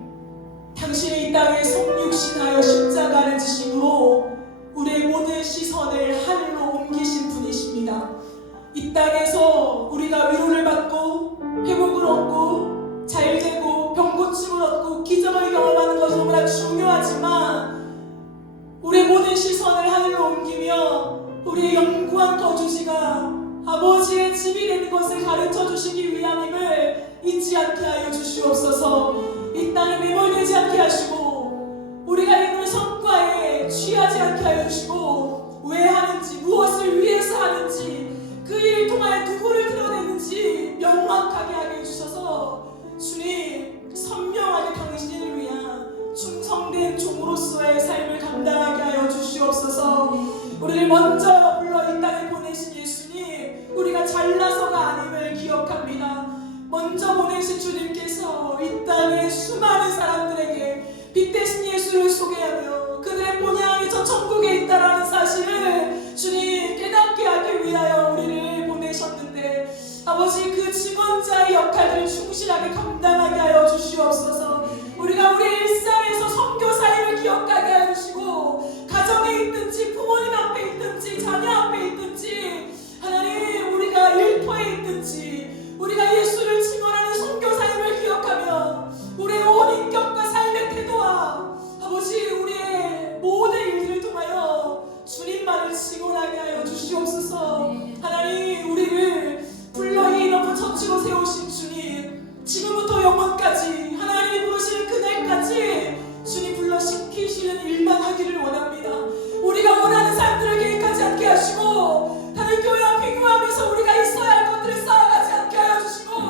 당신이 이 땅에 성육신하여 십자가를 지심으로 우리의 모든 시선을 하늘로 옮기신 분이십니다. 이 땅에서 우리가 위로를 받고 회복을 얻고 잘되고 병고침을 얻고 기적을 경험하는 것이 너무나 중요하지만 우리의 모든 시선을 하늘로 옮기며 우리의 영구한 거주지가 아버지의 집이 되는 것을 가르쳐 주시기 위함임을 잊지 않게 하여 주시옵소서. 이 땅에 매몰되지 않게 하시고 우리가 이룰 성과에 취하지 않게 하여 주시고 왜 하는지 무엇을 위해서 하는지 그 일을 통하여 누구를 드러내는지 명확하게 하게 해주셔서 주님 선명하게 당신을 위한 충성된 종으로서의 삶을 감당하게 하여 주시옵소서. 우리를 먼저 불러 이 땅에 보내신 예수님 우리가 잘나서가 아님을 기억합니다. 먼저 보내신 주님께서 이 땅의 수많은 사람들에게 빛 대신 예수를 소개하며 그들의 본향이 저 천국에 있다라는 사실을 주님 깨닫게 하기 위하여 우리를 보내셨는데 아버지 그 증언자의 역할을 충실하게 감당하게 하여 주시옵소서. 우리가 우리 일상에서 선교사임을 기억하게 하여 주시고 가정에 있든지 부모님 앞에 있든지 자녀 앞에 있든지 하나님 우리가 일터에 있든지 우리가 예수를 증언하는 선교사임을 기억하며 우리의 온 인격과 삶의 태도와 아버지 우리의 모든 일들을 통하여 주님만을 증언하게 하여 주시옵소서. 하나님 우리를 불러 이 높은 처치로 세우신 주님 지금부터 영원까지 하나님이 부르시는 그날까지 주님 불러 시키시는 일만 하기를 원합니다. 우리가 원하는 삶들을 계획하지 않게 하시고 다른 교회와 비교하면서 우리가 있어야 할 것들을 쌓아가지 않게 하여 주시고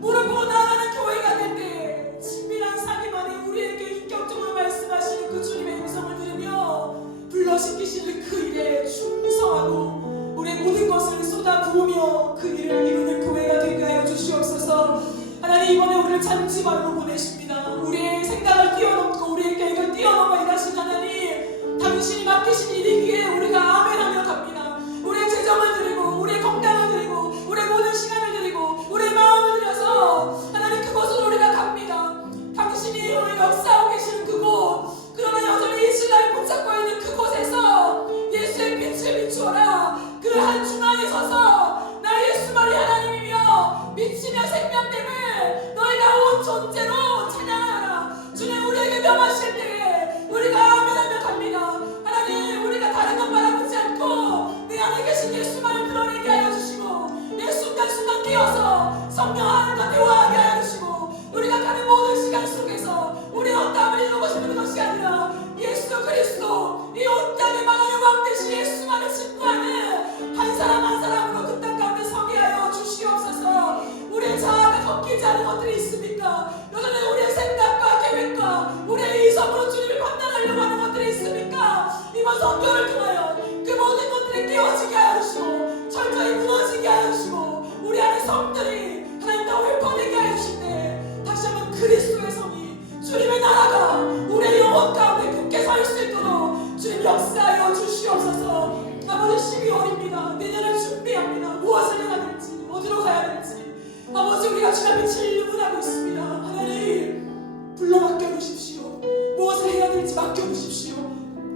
무릎으로 나아가는 교회가 될 때 친밀한 사귐 안에 우리에게 인격적으로 말씀하시는 그 주님의 음성을 들으며 불러 시키시는 그 일에 충성하고 우리의 모든 것을 쏟아부으며 그 일을 이루는 교회가 되게 하여 주시옵소서. 하나님 이번에 우리를 잔지바로 보내십니다. 우리의 생각을 뛰어넘고 우리의 계획을 뛰어넘어 일하신 하나님 당신이 맡기신 일이기에 우리가 아멘하며 갑니다. 우리의 재정을 드리고 우리의 건강을 드리고 우리의 모든 시간을 드리고 우리의 마음을 들여서 하나님 그곳으로 우리가 갑니다. 당신이 우리 역사하고 계시는 그곳 그러나 여전히 이 신랑을 붙잡고 있는 그곳에서 예수의 빛을 비추어라. 그 한 중앙에 서서 나 예수만이 하나님이며 미치며 생명됨을 너희가 온 존재로 찬양하라. 주님 우리에게 명하실 때에 우리가 아멘하며 갑니다. 하나님 우리가 다른 것 바라보지 않고 내 안에 계신 예수만을 드러내게 하여 주시고 내 순간순간 깨어서 성령하나님과 대화하게 하여 주시고 우리가 가는 모든 시간 속에서 우리의 헛담을 이루고 싶은 것이 아니라 예수 그리스도 이 온 땅에 만한 영광 되신 예수만을 신고하는 한 사람 한 사람으로 그 땅 가운데 서게 하여 주시옵소서. 우리의 자아가 꺾이지 않은 것들이 있습니까? 여전히 우리의 생각과 계획과 우리의 이성으로 주님을 판단하려고 하는 것들이 있습니까? 이번 선교를 통하여 그 모든 것들이 깨어지게 하여 주시고 철저히 무너지게 하여 주시고 우리 안에 성들이 하나님 다 회포되게 하여 주실 때 다시 한번 그리스도의 성이 주님의 나라가 우리의 영혼 가운데 굳게 설 수 있도록 주님 역사하여 주시옵소서. 아버지 12월입니다. 내년을 준비합니다. 무엇을 해야 될지 어디로 가야 될지 아버지 우리가 주님 앞에 질문하고 있습니다. 하나님 불러 맡겨주십시오. 무엇을 해야 될지 맡겨주십시오.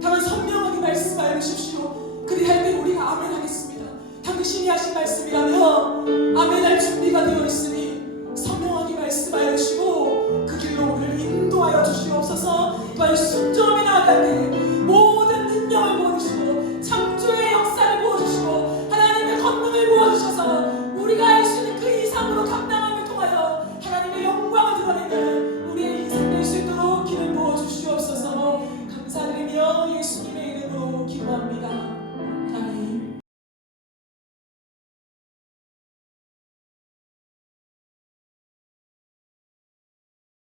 다만 선명하게 말씀하여 주십시오. 그리할 때 우리가 아멘하겠습니다. 당신이 하신 말씀이라면 아멘할 준비가 되어 있으니 선명하게 말씀하여 주시고 그 길로 우리를 인도하여 주시옵소서. 또한 순종이 나아갈 때